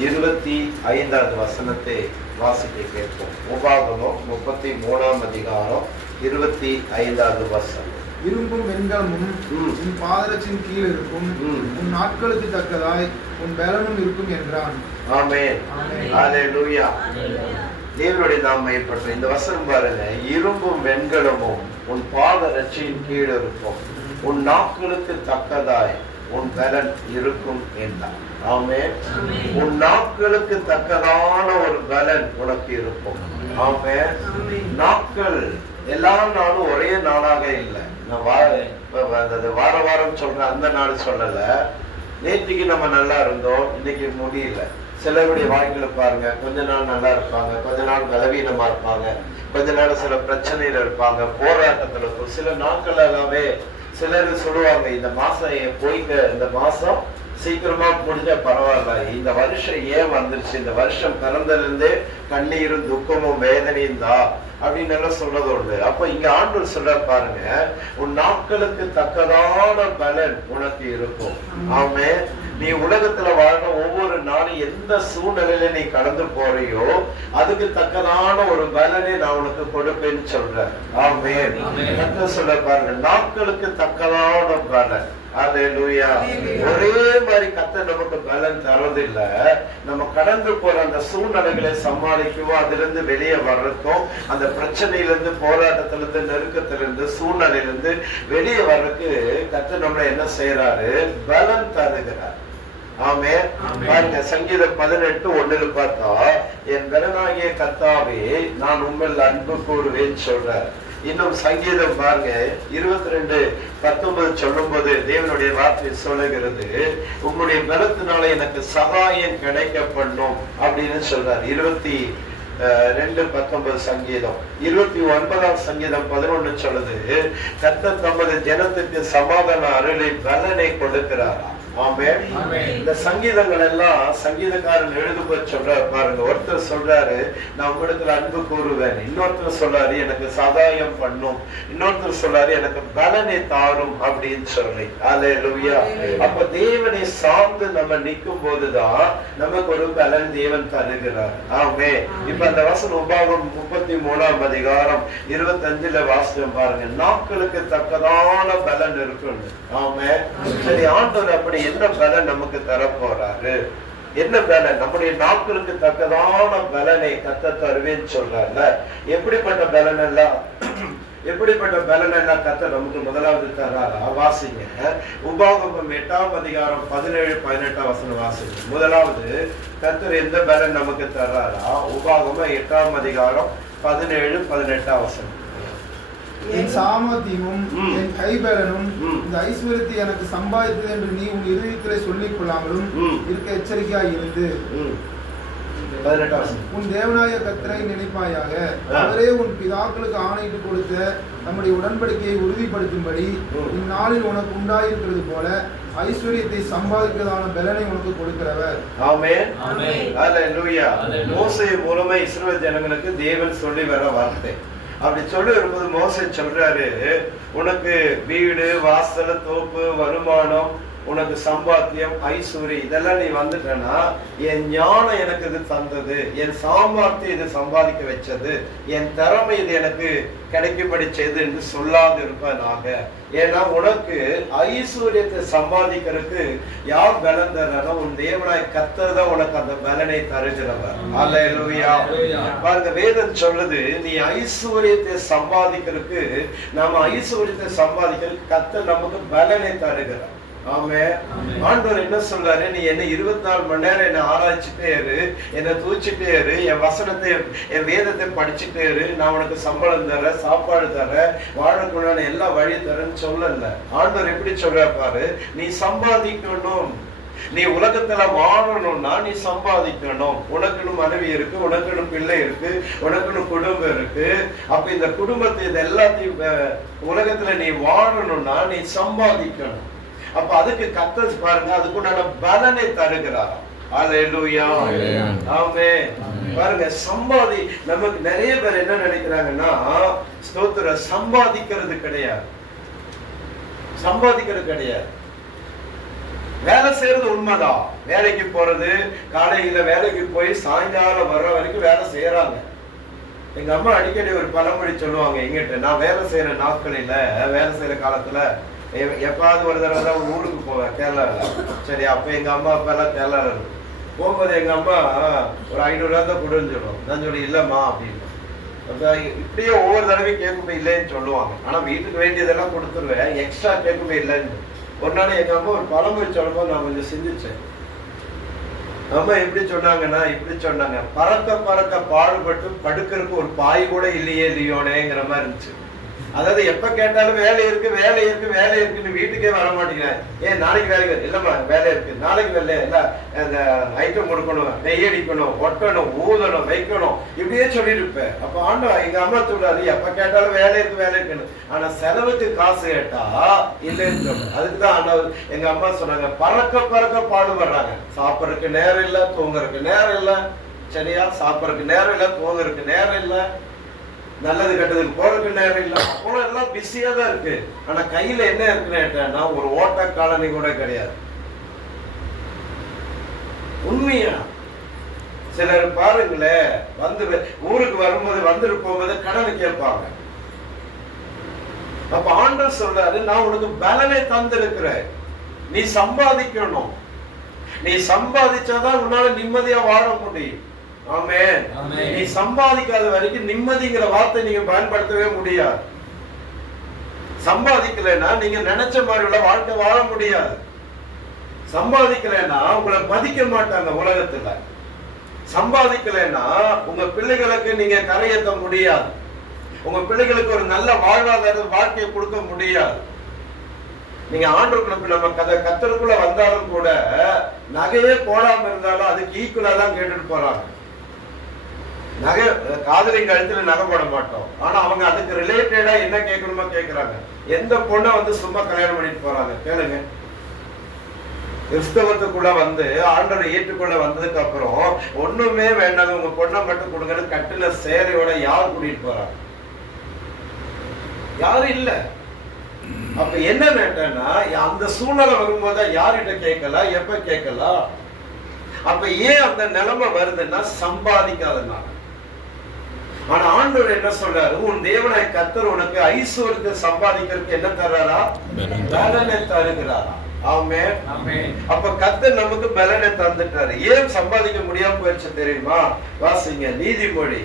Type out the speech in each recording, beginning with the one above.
25வது வசனத்தை வாசிக்க கேட்போம். உபாகமம் 33ஆம் அதிகாரம் 25வது வசனம். இரும்பும் வெண்கலமும் உன் பாதரட்சின் கீழ் இருக்கும், உன் நாட்களுக்கு தக்கதாய் உன் பலனும் இருக்கும் என்றான். ஆமென். ஹல்லேலூயா. தேவனுடைய நாமத்தை பற்றி இந்த வசனம் பாருங்க. இரும்பும் வெண்கலமும் உன் பாதரட்சியின் கீழ் இருக்கும், உன் நாட்களுக்கு தக்கதாய் உன் பலன் இருக்கும் என்றான். ஆமென். உன் நாட்களுக்கு தக்கதான ஒரு பலன் உனக்கு இருக்கும். ஆமென். நாட்கள் எல்லா நாளும் ஒரே நாளாக இல்லை. நான் வார வாரம் சொல்றேன், அந்த நாள் சொல்லல. நேற்றுக்கு நம்ம நல்லா இருந்தோம், இன்னைக்கு முடியல. சிலருடைய வாழ்க்கையில பாருங்க, கொஞ்ச நாள் நல்லா இருப்பாங்க, கொஞ்ச நாள் பலவீனமா இருப்பாங்க, கொஞ்ச நாள் சில பிரச்சனையில இருப்பாங்க, போராட்டத்துல இருக்கும். சில நாட்கள் எல்லாமே சிலர் சொல்லுவாங்க, இந்த மாசம் போய்க்க, இந்த மாசம் சீக்கிரமா முடிஞ்சா பரவாயில்ல, இந்த வருஷம் ஏன் வந்துருச்சு, இந்த வருஷம் பிறந்திலிருந்தே கண்ணீரும் துக்கமும் வேதனையும் தான் அப்படின்னு எல்லாம் சொல்றது உண்டு. அப்ப இங்க ஆண்டவர் சொல்ற பாருங்க, உன் நாட்களுக்கு தக்கதான பலன் உனக்கு இருக்கும். ஆமே. நீ உலகத்துல வாழ்ற ஒவ்வொரு நாளும் எந்த சூழ்நிலையில நீ கடந்து போறியோ அதுக்கு தக்கதான ஒரு பலனை நான் உனக்கு கொடுப்பேன்னு சொல்றேன். ஆமே. சொல்ல பாருங்க, நாட்களுக்கு தக்கதான பலன். ஹல்லேலூயா. ஒரே மாதிரி கர்த்தர் நமக்கு பலன் தரதில்லை. நம்ம கடந்து போற அந்த சூழ்நிலைகளை சமாளிக்கவும், அதுல இருந்து வெளியே வர்றதுக்கும், அந்த பிரச்சனையிலிருந்து, போராட்டத்திலிருந்து, நெருக்கத்திலிருந்து, சூழ்நிலையிலிருந்து வெளியே வர்றதுக்கு கர்த்தர் நம்மள என்ன செய்யறாரு? பலன் தருகிறார். ஆமே. பாருங்க, சங்கீதம் 18:1 பார்த்தா, என் பலனாகிய கர்த்தாவே நான் உம்மில் அன்பு கூறுவேன்னு சொல்றார். இன்னும் சங்கீதம் பாருங்க 22:19 சொல்லும் போது தேவனுடைய வார்த்தை சொல்லுகிறது, உங்களுடைய பலத்தினால எனக்கு சகாயம் கிடைக்க பண்ணும் அப்படின்னு சொல்றார். 22:19 சங்கீதம். 29ஆம் சங்கீதம் 11 சொல்லுது, கர்த்தர் தமது ஜனத்துக்கு சமாதான அருளை பலனை கொடுக்கிறாரா. ஆமென். இந்த சங்கீதங்கள் எல்லாம் சங்கீதக்காரன் எழுதுப சொல்றாரு பாருங்க. ஒருத்தர் சொல்றாரு, நான் உங்களிடத்துல அன்பு கூறுவேன், இன்னொருத்தர் சொல்றாரு எனக்கு சகாயம் பண்ணும், இன்னொருத்தர் சொல்றாரு எனக்கு பலனை தாரும் அப்படின்னு சொல்லி. ஹல்லேலூயா. அப்ப தேவனை சார்ந்து நம்ம நிற்கும் போதுதான் நமக்கு ஒரு பலன் தேவன் தருகிறார். ஆமே. இப்ப அந்த வசனம் உபாகம் 33ஆம் அதிகாரம் 25 வாசகம் பாருங்க, நாட்களுக்கு தக்கதான பலன் இருக்கும். ஆமே. சரி, ஆண்டவர் அப்படி என்ன பலன் நமக்கு தர போறாரு? என்ன பலன்? நம்முடைய நாட்களுக்கு தக்கதான பலனை கர்த்தர் தருவேன்னு சொல்றாருல. எப்படிப்பட்ட பலன் எல்லாம் கர்த்தர் நமக்கு முதலாவது தராரா? வாசிங்க. உபாகமம் 8ஆம் அதிகாரம் 17-18 வசனம் வாசிங்க. முதலாவது கர்த்தர் எந்த பலன் நமக்கு தராரா? உபாகமம் 8ஆம் அதிகாரம் 17-18 வசனம். என் சாமர்த்தியமும் என் கைபலனும் இந்த ஐஸ்வர்யத்தை எனக்கு சம்பாதித்தது என்று நீ உன் இருதயத்திலே சொல்லிக் கொள்ளாமலும் இருக்க எச்சரிக்கையாய் இருந்து உன் தேவனாய கர்த்தரை நினைப்பாயாக. அவரே உன் பிதாக்களுக்கு ஆணையிட்டு கொடுத்த நம்முடைய உடன்படிக்கையை உறுதிப்படுத்தும்படி இந்நாளில் உனக்கு உண்டாயிருக்கிறது போல ஐஸ்வர்யத்தை சம்பாதிக்கிறதான பலனை உனக்கு கொடுக்கிறவர். ஆமென். ஹல்லேலூயா. மோசே மூலமா இஸ்ரவேல் ஜனங்களுக்கு தேவன் சொல்லி வர வார்த்தை. அப்படி சொல்லி வரும்போது மோசே சொல்றாரு, உனக்கு வீடு, வாசல், தோப்பு, வருமானம், உனக்கு சம்பாத்தியம், ஐஸ்வர்யம் இதெல்லாம் நீ வந்துட்டனா, என் ஞானம் எனக்கு இது தந்தது, என் சாமர்த்தியம் இது சம்பாதிக்க வச்சது, என் திறமை இது எனக்கு கிடைக்கும்படி செய்து என்று சொல்லாது இருப்பனாக. ஏன்னா உனக்கு ஐஸ்வர்யத்தை சம்பாதிக்கிறதுக்கு யார் பலன் தர்றாரோ உன் தேவனாய் கர்த்தர் தான் உனக்கு அந்த பலனை தருகிறவர். ஹல்லேலூயா. பாருங்க, வேதம் சொல்லுது, நீ ஐஸ்வர்யத்தை சம்பாதிக்கிறதுக்கு, நாம ஐஸ்வர்யத்தை சம்பாதிக்கிறதுக்கு கர்த்தர் நமக்கு பலனை தருகிறார். ஆமே. ஆண்டவர் என்ன சொல்றாரு? நீ என்ன 24 மணி நேரம் என்ன ஆராய்ச்சிட்டே இரு, என்ன தூச்சிட்டே இரு, என் வசனத்தை, என் வேதத்தை படிச்சுட்டே இரு, நான் உனக்கு சம்பளம் தரேன், சாப்பாடு தரேன், வாழக்கூடாது எல்லா வழி தரேன்னு சொல்லல. ஆண்டவர் எப்படி சொல்ற பாரு, நீ சம்பாதிக்கணும், நீ உலகத்துல வாழணும்னா நீ சம்பாதிக்கணும். உனக்குன்னு மனைவி இருக்கு, உனக்குன்னு பிள்ளை இருக்கு, உனக்குன்னு குடும்பம் இருக்கு. அப்ப இந்த குடும்பத்தை இது எல்லாத்தையும் உலகத்துல நீ வாழணும்னா நீ சம்பாதிக்கணும். அப்ப அதுக்கு கர்த்தர் பாருங்க, அதுக்குண்டான பலனை தருகிறாராம். ஹல்லேலூயா. ஆமென். பாருங்க, சம்பாதி நமக்கு நிறைய பேர் என்ன நினைக்கிறாங்கன்னா, ஸ்தோத்திர சம்பாதிக்கிறது கிடையாது. வேலை செய்யறது உண்மைதான். வேலைக்கு போறது, காலையில வேலைக்கு போய் சாயங்காலம் வர்ற வரைக்கும் வேலை செய்யறாங்க. எங்க அம்மா அடிக்கடி ஒரு பழமொழி சொல்லுவாங்க எங்கிட்ட, நான் வேலை செய்யற நாட்களில, வேலை செய்யற காலத்துல எப்பாவது ஒரு தடவை தான் ஊருக்கு போவேன் கேரளாவில். சரி, அப்ப எங்க அம்மா அப்பா எல்லாம் கேரளாவில் இருக்கும். போகும்போது எங்க அம்மா ஒரு 500 ரூபா தான் கொடுன்னு சொல்லுவோம். நான் சொல்லி இல்லம்மா அப்படின்னு. இப்படியே ஒவ்வொரு தடவையும் கேட்கும்போது இல்லைன்னு சொல்லுவாங்க. ஆனா வீட்டுக்கு வேண்டியதெல்லாம் கொடுத்துருவேன், எக்ஸ்ட்ரா கேட்கும்போது இல்லைன்னு. ஒரு நாள் எங்க அம்மா ஒரு பழமொழி சொல்லும்போது நான் கொஞ்சம் சிந்திச்சேன். அம்மா எப்படி சொன்னாங்கன்னா, இப்படி சொன்னாங்க, பறக்க பறக்க பாடுபட்டு படுக்கிறதுக்கு ஒரு பாய் கூட இல்லையே லியோனேங்கிற மாதிரி இருந்துச்சு. அதாவது எப்ப கேட்டாலும் வேலை இருக்கு வேலை இருக்கு வேலை இருக்குன்னு வீட்டுக்கே வர மாட்டேங்கிறேன். ஏன் நாளைக்கு வேலைக்கு இல்லம்மா வேலை இருக்கு, நாளைக்கு வேலை இல்ல, அந்த ஐட்டம் கொடுக்கணும், நெய்யடிக்கணும், ஒட்டணும், ஊதணும், வைக்கணும், இப்படியே சொல்லிட்டு இருப்பேன். அப்ப ஆண்டவன் எங்க அம்மா சொல்றாரு, எப்ப கேட்டாலும் வேலை இருக்கு வேலை இருக்குன்னு. ஆனா செலவுக்கு காசு கேட்டா இல்லைன்னு சொல்றேன். அதுக்குதான் ஆண்டவர் எங்க அம்மா சொன்னாங்க, பறக்க பறக்க பாடுபடுறாங்க. சாப்பிடறதுக்கு நேரம் இல்ல, தூங்குறதுக்கு நேரம் இல்ல. சரியா, சாப்பிடறதுக்கு நேரம் இல்ல, தூங்குறதுக்கு நேரம் இல்ல, நல்லது கெட்டதுக்கு போறதுக்கு நேரம் இல்லை. அப்புறம் எல்லாம் பிஸியா தான் இருக்கு. ஆனா கையில என்ன இருக்குன்னு ஒரு ஓட்ட காலனி கூட கிடையாது. உண்மையா சிலர் பாருங்களேன், வந்து ஊருக்கு வரும்போது வந்துட்டு போகும்போது கடன் கேட்பாங்க. அப்ப ஆண்டவர் சொல்றாரு, நான் உனக்கு பலனை தந்திருக்கிறேன், நீ சம்பாதிக்கணும். நீ சம்பாதிச்சாதான் உன்னால நிம்மதியா வாழ முடியும். ஆமென். நீ சம்பாதிக்காத வரைக்கும் நிம்மதிங்கிற வார்த்தை நீங்க பயன்படுத்தவே முடியாது. சம்பாதிக்கலைன்னா நீங்க நினைச்ச மாதிரி உள்ள வாழ்க்கை வாழ முடியாது. சம்பாதிக்கலைன்னா உங்களை மதிக்க மாட்டாங்க உலகத்துல. சம்பாதிக்கலைன்னா உங்க பிள்ளைகளுக்கு நீங்க கரையேற்ற முடியாது. உங்க பிள்ளைகளுக்கு ஒரு நல்ல வாழ்வாதார வாழ்க்கையை கொடுக்க முடியாது. நீங்க ஆண்டுக்குள்ள நம்ம கத்தருக்குள்ள வந்தாலும் கூட நகையே போடாம இருந்தாலும் அதுக்கு ஈக்குவலா தான் கேட்டுட்டு போறாங்க. நகை காதலி கழுத்துல நகை போட மாட்டோம், ஆனா அவங்க அதுக்கு ரிலேட்டடா என்ன கேட்கணுமோ கேட்கறாங்க. எந்த பொண்ணை வந்து சும்மா கல்யாணம் பண்ணிட்டு போறாங்க கேளுங்க. கிறிஸ்தவத்துக்குள்ள வந்து ஆண்டவரை ஏற்றுக்கொள்ள வந்ததுக்கு அப்புறம் ஒண்ணுமே வேண்டாம், உங்க பொண்ணை மட்டும் கொடுங்கன்னு கட்டுல சேரையோட யார் கூட்டிட்டு போறாங்க? யாரும் இல்ல. அப்ப என்ன வேண்டாம்னா, அந்த சூழ்நிலை வரும்போது யார்கிட்ட கேட்கலாம், எப்ப கேட்கலாம்? அப்ப ஏன் அந்த நிலைமை வருதுன்னா சம்பாதிக்காதனால. ஆனா ஆண்டவர் என்ன சொல்றாரு, உன் தேவனாய் கர்த்தர் உனக்கு ஐஸ்வர்யத்தை சம்பாதிக்கிறதுக்கு என்ன தர்றாரா? பலனை தருகிறாரா? ஆமென். அப்ப கர்த்தர் நமக்கு பலனை தந்துட்டாரு. ஏன் சம்பாதிக்க முடியாம போயிடுச்சு தெரியுமா? வாசிங்க நீதிமொழி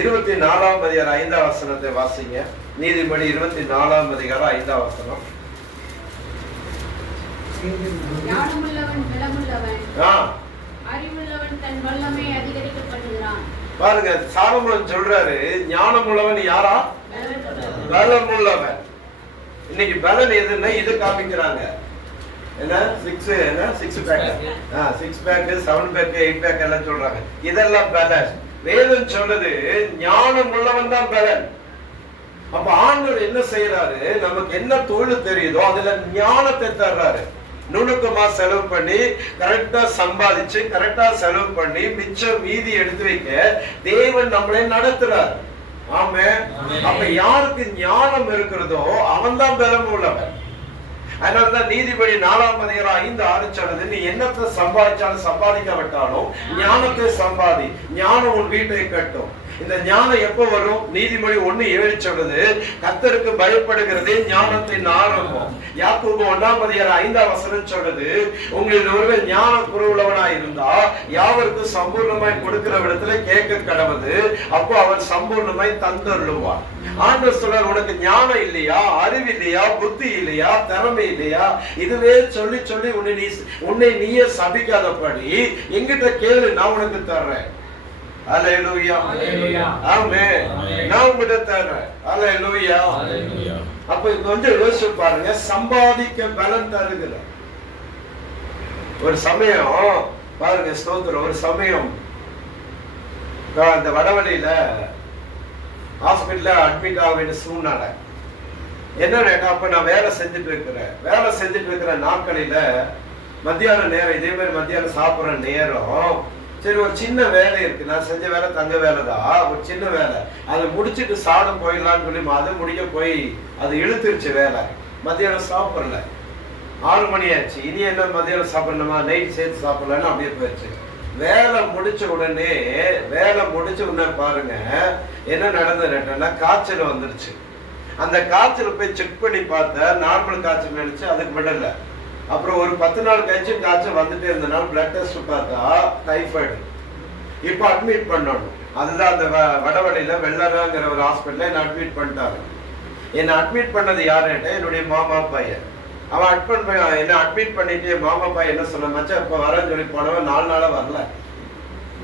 24ஆம் அதிகாரம் 5ஆம் வசனத்தை வாசிங்க. நீதிமொழி 24ஆம் அதிகாரம் 5ஆம் வசனம். பாருங்க, சாலமோன் சொல்றாரு, ஞானமுள்ளவன் யாரா? பலமுள்ளவன். இன்னைக்கு பலன் எதுன்னா இது காமிக்கிறாங்க. என்ன 6 பேக், 7 பேக், 8 பேக் எல்லாம் சொல்றாங்க. இதெல்லாம் பலன். வேதம் சொல்றது ஞானம் உள்ளவன் தான் பலன். அப்ப ஆண்டவர் என்ன செய்யறாரு, நமக்கு என்ன தொழில் தெரியுதோ அதுல ஞானத்தை தர்றாரு. நுணுக்கமா செலவு பண்ணி கரெக்டா சம்பாதிச்சு கரெக்டா செலவு பண்ணி மிச்சம் மீதி எடுத்து வைக்க தேவன் நம்மளை நடத்துறார். ஆமென். அப்ப யாருக்கு ஞானம் இருக்கிறதோ அவன் தான் பலம் உள்ளவன். அதனாலதான் நீதிபதி 4ஆம் அதிகாரம் 5-6 சொல்றது, நீ என்னத்தை சம்பாதிச்சாலும் சம்பாதிக்காவிட்டாலும் ஞானத்தை சம்பாதி, ஞானம் உன் வீட்டை கட்டும். இந்த ஞானம் எப்ப வரும்? நீதிமொழி 1:7 சொல்றது, கர்த்தருக்கு பயப்படுகிறதே ஞானத்தின் ஆரம்பம். யாக்கோபு 1ஆம் அதிகாரம் 5ஆம் வசனம் சொல்றது, உங்களில் ஒருவர் ஞான குறைவுள்ளவனாய் இருந்தா யாவருக்கு சம்பூர்ணமாய் கொடுக்கிற விடத்துல கேட்க கடவுது, அப்போ அவர் சம்பூர்ணமாய் தந்தருளுவார். ஆண்டவர் சொல்றார், உனக்கு ஞானம் இல்லையா, அறிவு இல்லையா, புத்தி இல்லையா, திறமை இல்லையா, இதுவே சொல்லி சொல்லி உன்னை நீயே சபிக்காதபடி என்கிட்ட கேளு, நான் உனக்கு தர்றேன். அல்லேலூயா. ஆமென். நான் உங்ககிட்ட தர்றேன். அல்லேலூயா. அப்ப கொஞ்சம் யோசிச்சு பாருங்க, சம்பாதிக்க பலன் தருகிற ஒரு சமயம் பாருங்க, ஸ்தோத்திரம். ஒரு சமயம் அந்த வடவழியில ஹாஸ்பிட்டல்ல அட்மிட் ஆக வேண்டிய சூழ்நிலை. என்ன, அப்ப நான் வேலை செஞ்சுட்டு இருக்கிற நாட்களில மத்தியான நேரம், இதே மாதிரி மத்தியானம் சாப்பிடுற நேரம், சரி ஒரு சின்ன வேலை இருக்கு, நான் செஞ்ச வேலை தங்க வேலை தான், ஒரு சின்ன வேலை, அதை முடிச்சுட்டு சாப்பிட போயிடலான்னு சொல்லி அதை முடிக்க போய் அது இழுத்துருச்சு வேலை. மத்தியானம் சாப்பிடல. 6 மணி ஆச்சு. இனி என்ன மதியம் சாப்பிடணுமா, நைட் சேர்த்து சாப்பிடலான்னு அப்படியே போயிடுச்சு. வேலை முடிச்ச உடனே பாருங்க என்ன நடந்ததுன்னா காய்ச்சல் வந்துருச்சு. அந்த காய்ச்சல் போய் செக் பண்ணி பார்த்தா நார்மல் காய்ச்சல் நினைச்சு அதுக்கு விடல. அப்புறம் ஒரு 10 நாள் கழிச்சு காய்ச்சல் வந்துட்டே இருந்தனால பிளட் டெஸ்ட் பார்த்தா டைஃபாய்டு. இப்போ அட்மிட் பண்ணணும். அதுதான் அந்த வடவழியில வெள்ளராங்கிற ஒரு ஹாஸ்பிட்டல்ல என்ன அட்மிட் பண்ணிட்டாங்க. என்னை அட்மிட் பண்ணது யாருன்னா என்னுடைய மாமா பையன். அவன் என்ன அட்மிட் பண்ணிட்டு மாமா பையன் என்ன சொன்ன, மச்சான் இப்ப வரேன்னு சொல்லி போனவன் 4 நாளா வரல.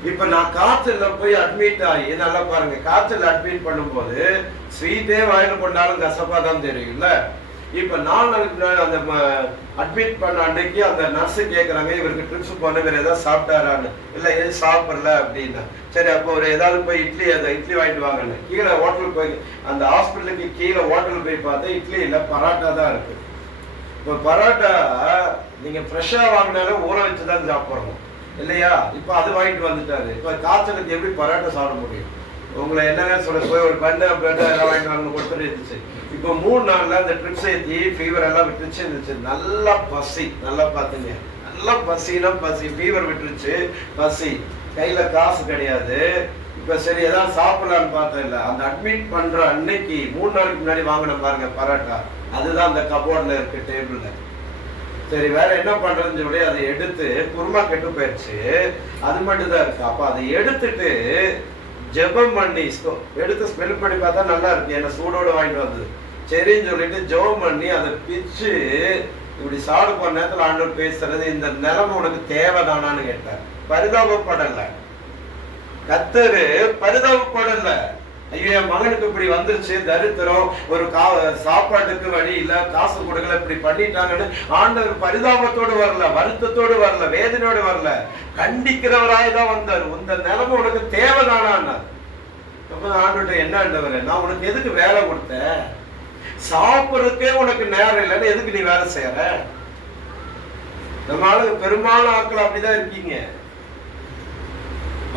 இப்ப நான் காய்ச்சல்ல போய் அட்மிட் ஆகி, நல்லா பாருங்க, காய்ச்சல் அட்மிட் பண்ணும்போது ஸ்வீட்டே வாயில கொண்டாலும் கசப்பா தான் தெரியும்ல. இப்ப 4 நாளுக்கு முன்னாடி அந்த அட்மிட் பண்ண அன்னைக்கு அந்த நர்ஸ் கேட்கறாங்க, இவருக்கு ட்ரிப்ஸ் போன வேற ஏதாவது சாப்பிட்டாரான்னு. இல்ல எதுவும் சாப்பிடல அப்படின்னா, சரி அப்போ ஒரு ஏதாவது போய் இட்லி வாங்கிட்டு வாங்கன்னு கீழே ஹோட்டலுக்கு போய், அந்த ஹாஸ்பிட்டலுக்கு கீழே ஹோட்டலுக்கு போய் பார்த்தா இட்லி இல்ல பரோட்டா தான் இருக்கு. இப்போ பரோட்டா நீங்க ஃப்ரெஷ்ஷா வாங்கினாலும் ஊற வச்சுதான் சாப்பிடணும் இல்லையா? இப்போ அது வாங்கிட்டு வந்துட்டாரு. இப்போ காய்ச்சலுக்கு எப்படி பரோட்டா சாப்பிட முடியும்? உங்களை என்னங்க சொல்ல, போய் ஒரு பண்ணு பிரெட் எல்லாம் வாங்கிட்டு வாங்க கொடுத்துட்டு இருந்துச்சு. இப்போ 3 நாள்ல அந்த ட்ரிப்ஸ் ஏற்றி ஃபீவர் எல்லாம் விட்டுருச்சு இருந்துச்சு. நல்லா பசி, நல்லா பார்த்துங்க, நல்லா பசி, ஃபீவர் விட்டுருச்சு, பசி, கையில காசு கிடையாது. இப்ப சரி ஏதாவது சாப்பிடலான்னு பார்த்தா இல்ல. அந்த அட்மிட் பண்ற அன்னைக்கு 3 நாளைக்கு முன்னாடி வாங்கின பாருங்க பரோட்டா, அதுதான் அந்த கபோர்ட்ல இருக்கு டேபிள்ல. சரி வேற என்ன பண்றதுன்னு சொல்லி அதை எடுத்து, குருமா கெட்டு போயிடுச்சு, அது மட்டும் தான் இருக்கு. அப்ப அதை எடுத்துட்டு ஜெபம் பண்ணி எடுத்து ஸ்மெல் பண்ணி பார்த்தா நல்லா இருக்கு, என்ன சூடோட வாங்கிட்டு வந்தது. சரின்னு சொல்லிட்டு ஜெபம் பண்ணி அதை பிச்சு இப்படி சாப்பிட போற நேரத்துல ஆண்டவர் பேசுறது, இந்த நிலைமை உனக்கு தேவைதானான்னு கேட்டார். பரிதாபப்படல, கர்த்தர் பரிதாபப்படல. ஐயோ என் மகனுக்கு இப்படி வந்துருச்சு, தரித்திரம், ஒரு சாப்பாட்டுக்கு வழி இல்ல, காசு கொடுக்கல, இப்படி பண்ணிட்டாங்கன்னு ஆண்டவர் பரிதாபத்தோடு வரல, வருத்தத்தோடு வரல, வேதனையோடு வரல, கண்டிக்கிறவராய் தான் வந்தார். இந்த நிலைமை உனக்கு தேவைதானா? ஆண்டவர்கிட்ட என்ன ஆண்டவர், நான் உனக்கு எதுக்கு வேலை கொடுத்தேன்? சாப்பிடுறதுக்கே உனக்கு நேரம் இல்லைன்னு எதுக்கு நீ வேலை செய்யற? நம்ம ஆளுங்க பெரும்பாலும் ஆட்கள் அப்படிதான் இருக்கீங்க.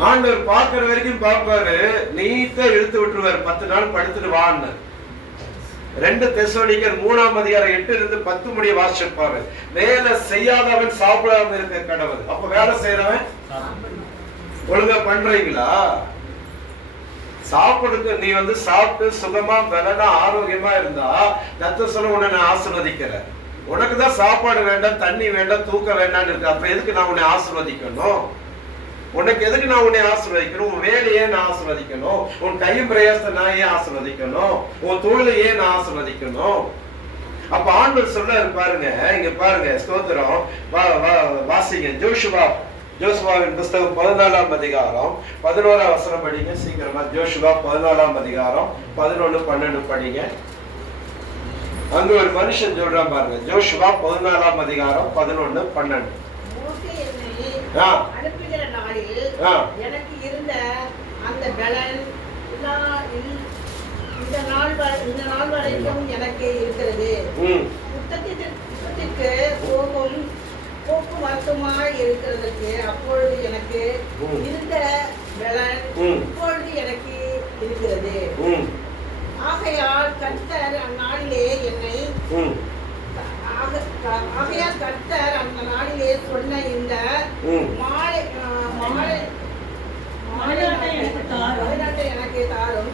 ஆண்டவர் பார்க்கிற வரைக்கும் பார்ப்பாரு, நீட்டா இழுத்து விட்டுருவாரு, 10 நாள் படுத்துட்டு வான்னு. 2 தெசலோனிக்கர் 3ஆம் அதிகாரம் 8-10 முடிய வாசிப்பாரு. வேலை செய்யாதவன் சாப்பிடாம இருக்க கடவுள். அப்ப வேலை செய்யறவன் ஒழுங்கா பண்றீங்களா? சாப்பிடுக்கு நீ சாப்பிட்டு சுகமா பலனா ஆரோக்கியமா இருந்தா கர்த்தர் சொல்ல உன்னை நான் ஆசீர்வதிக்கிறேன். உனக்குதான் சாப்பாடு வேண்டாம், தண்ணி வேண்டாம், தூக்கம் வேண்டாம்னு இருக்கு. அப்ப எதுக்கு நான் உன்னை ஆசீர்வதிக்கணும்? உனக்கு எதுக்கு நான் உன்னை ஆசீர்வதிக்கணும்? உன் வேலையே நான் ஆசீர்வதிக்கணும், உன் கையும் பிரயாசத்தை நான் ஏன் ஆசீர்வதிக்கணும், உன் தொழிலையே நான் ஆசீர்வதிக்கணும். அப்ப ஆண்டவர் சொல்ல பாருங்க, இங்க பாருங்க, ஸ்தோத்திரம், வாசிங்க. ஜோசுவாவின் புஸ்தகம் 14ஆம் அதிகாரம் 11ஆம் வசனம் படிங்க சீக்கிரமா. ஜோசுவா 14ஆம் அதிகாரம் 11, 12 படிங்க. அங்க ஒரு மனுஷன் சொல்றான் பாருங்க. ஜோசுவா 14ஆம் அதிகாரம் 11, 12. அனுப்புகிற நாளில் எனக்கு இருந்த அந்த பலன் இந்த நாள் வரைக்கும் எனக்கு இருக்கிறது. யுத்தத்திற்கு போகும் போக்குவரத்துமாய் இருக்கிறதுக்கு அப்பொழுது எனக்கு இருந்த பலன் இப்பொழுது எனக்கு இருக்கிறது. ஆகையால் கர்த்தர் அந்நாளிலே என்னை கர்த்தர் அந்த நாளிலே சொன்ன இந்த மாநாட்டை எனக்கு தாரும்.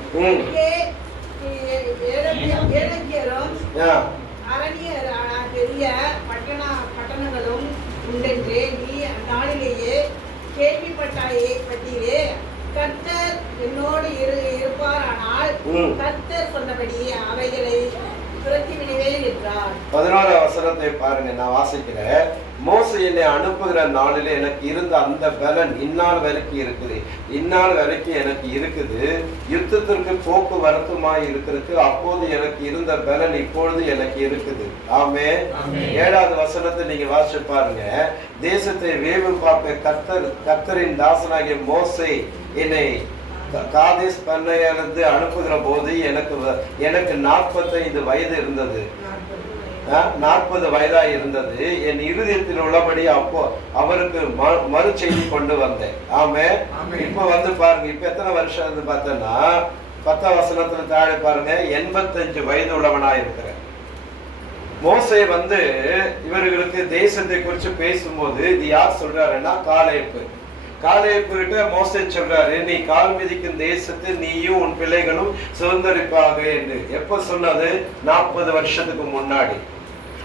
ஏழக்கியரும் அரணியர் பெரிய பட்டணங்களும் உண்டென்று நீ அந்நாளிலேயே கேள்விப்பட்டாயே பற்றியே. கர்த்தர் என்னோடு இருப்பாரானால் கர்த்தர் சொன்னபடி அவைகளை 11ஆம் வசனத்தை பாருங்க, நான் வாசிக்கிறேன். மோசே என்னை அனுப்புகிற நாளிலே எனக்கு இருந்த அந்த பலன் இந்நாள் வரைக்கும் இருக்குது, இந்நாள் வரைக்கும் எனக்கு இருக்குது. யுத்தத்திற்கு போக்குவரத்துமாய் இருக்கிறதுக்கு அப்போது எனக்கு இருந்த பலன் இப்பொழுது எனக்கு இருக்குது. ஆமே. 7ஆவது வசனத்தை நீங்க வாசிச்சு பாருங்க. தேசத்தை வேவு பார்க்க கர்த்தரின் தாசனாகிய மோசே என்னை காதேஸ் பண்ணையிலிருந்து அனுப்புகிற போது எனக்கு 45 வயது இருந்தது, 40 வயதா இருந்தது. என் இருதயத்தில் உள்ளபடி அப்போ அவருக்கு மறு செய்தி கொண்டு வந்தேன். ஆமே. இப்ப பாருங்க, இப்ப எத்தனை வருஷம் பார்த்தோன்னா 10ஆம் வசனத்துல தாழ பாருங்க, 85 வயது உள்ளவனா இருக்கிறேன். மோசே இவர்களுக்கு தேசத்தை குறித்து பேசும்போது இது யார் சொல்றாருன்னா காலேப்பு. காலேப்பு கிட்ட மோசே சொல்றாரு, நீ கால் மிதிக்கும் தேசத்தை நீயும் உன் பிள்ளைகளும் சுதந்திரிப்பாக என்று. எப்ப சொன்னது? 40 வருஷத்துக்கு முன்னாடி.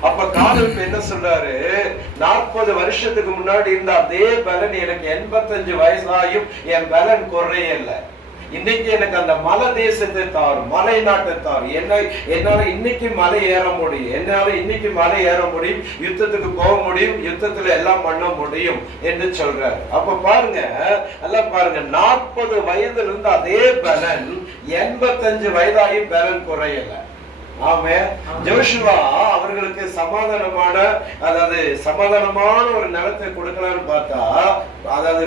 அப்ப காலேப்பு என்ன சொல்றாரு, 40 வருஷத்துக்கு முன்னாடி இருந்த அதே பலன் எனக்கு 85 வயசாயும் என் பலன் குறையல. இன்னைக்கு எனக்கு அந்த மலை தேசத்தை தாரும், மலை நாட்டை தாரும். என்னால இன்னைக்கு மலை ஏற முடியும், என்னால இன்னைக்கு மலை ஏற முடியும், யுத்தத்துக்கு போக முடியும், யுத்தத்துல எல்லாம் பண்ண முடியும் என்று சொல்றாரு. அப்ப பாருங்க, எல்லாம் பாருங்க, 40 வயதுல இருந்து அதே பலன் 85 வயதாயும் பலன் குறையல. ஆமே. ஜோஷுவா அவர்களுக்கு சமாதானமான ஒரு நிலத்தை கொடுக்கலான்னு பார்த்தா, அதாவது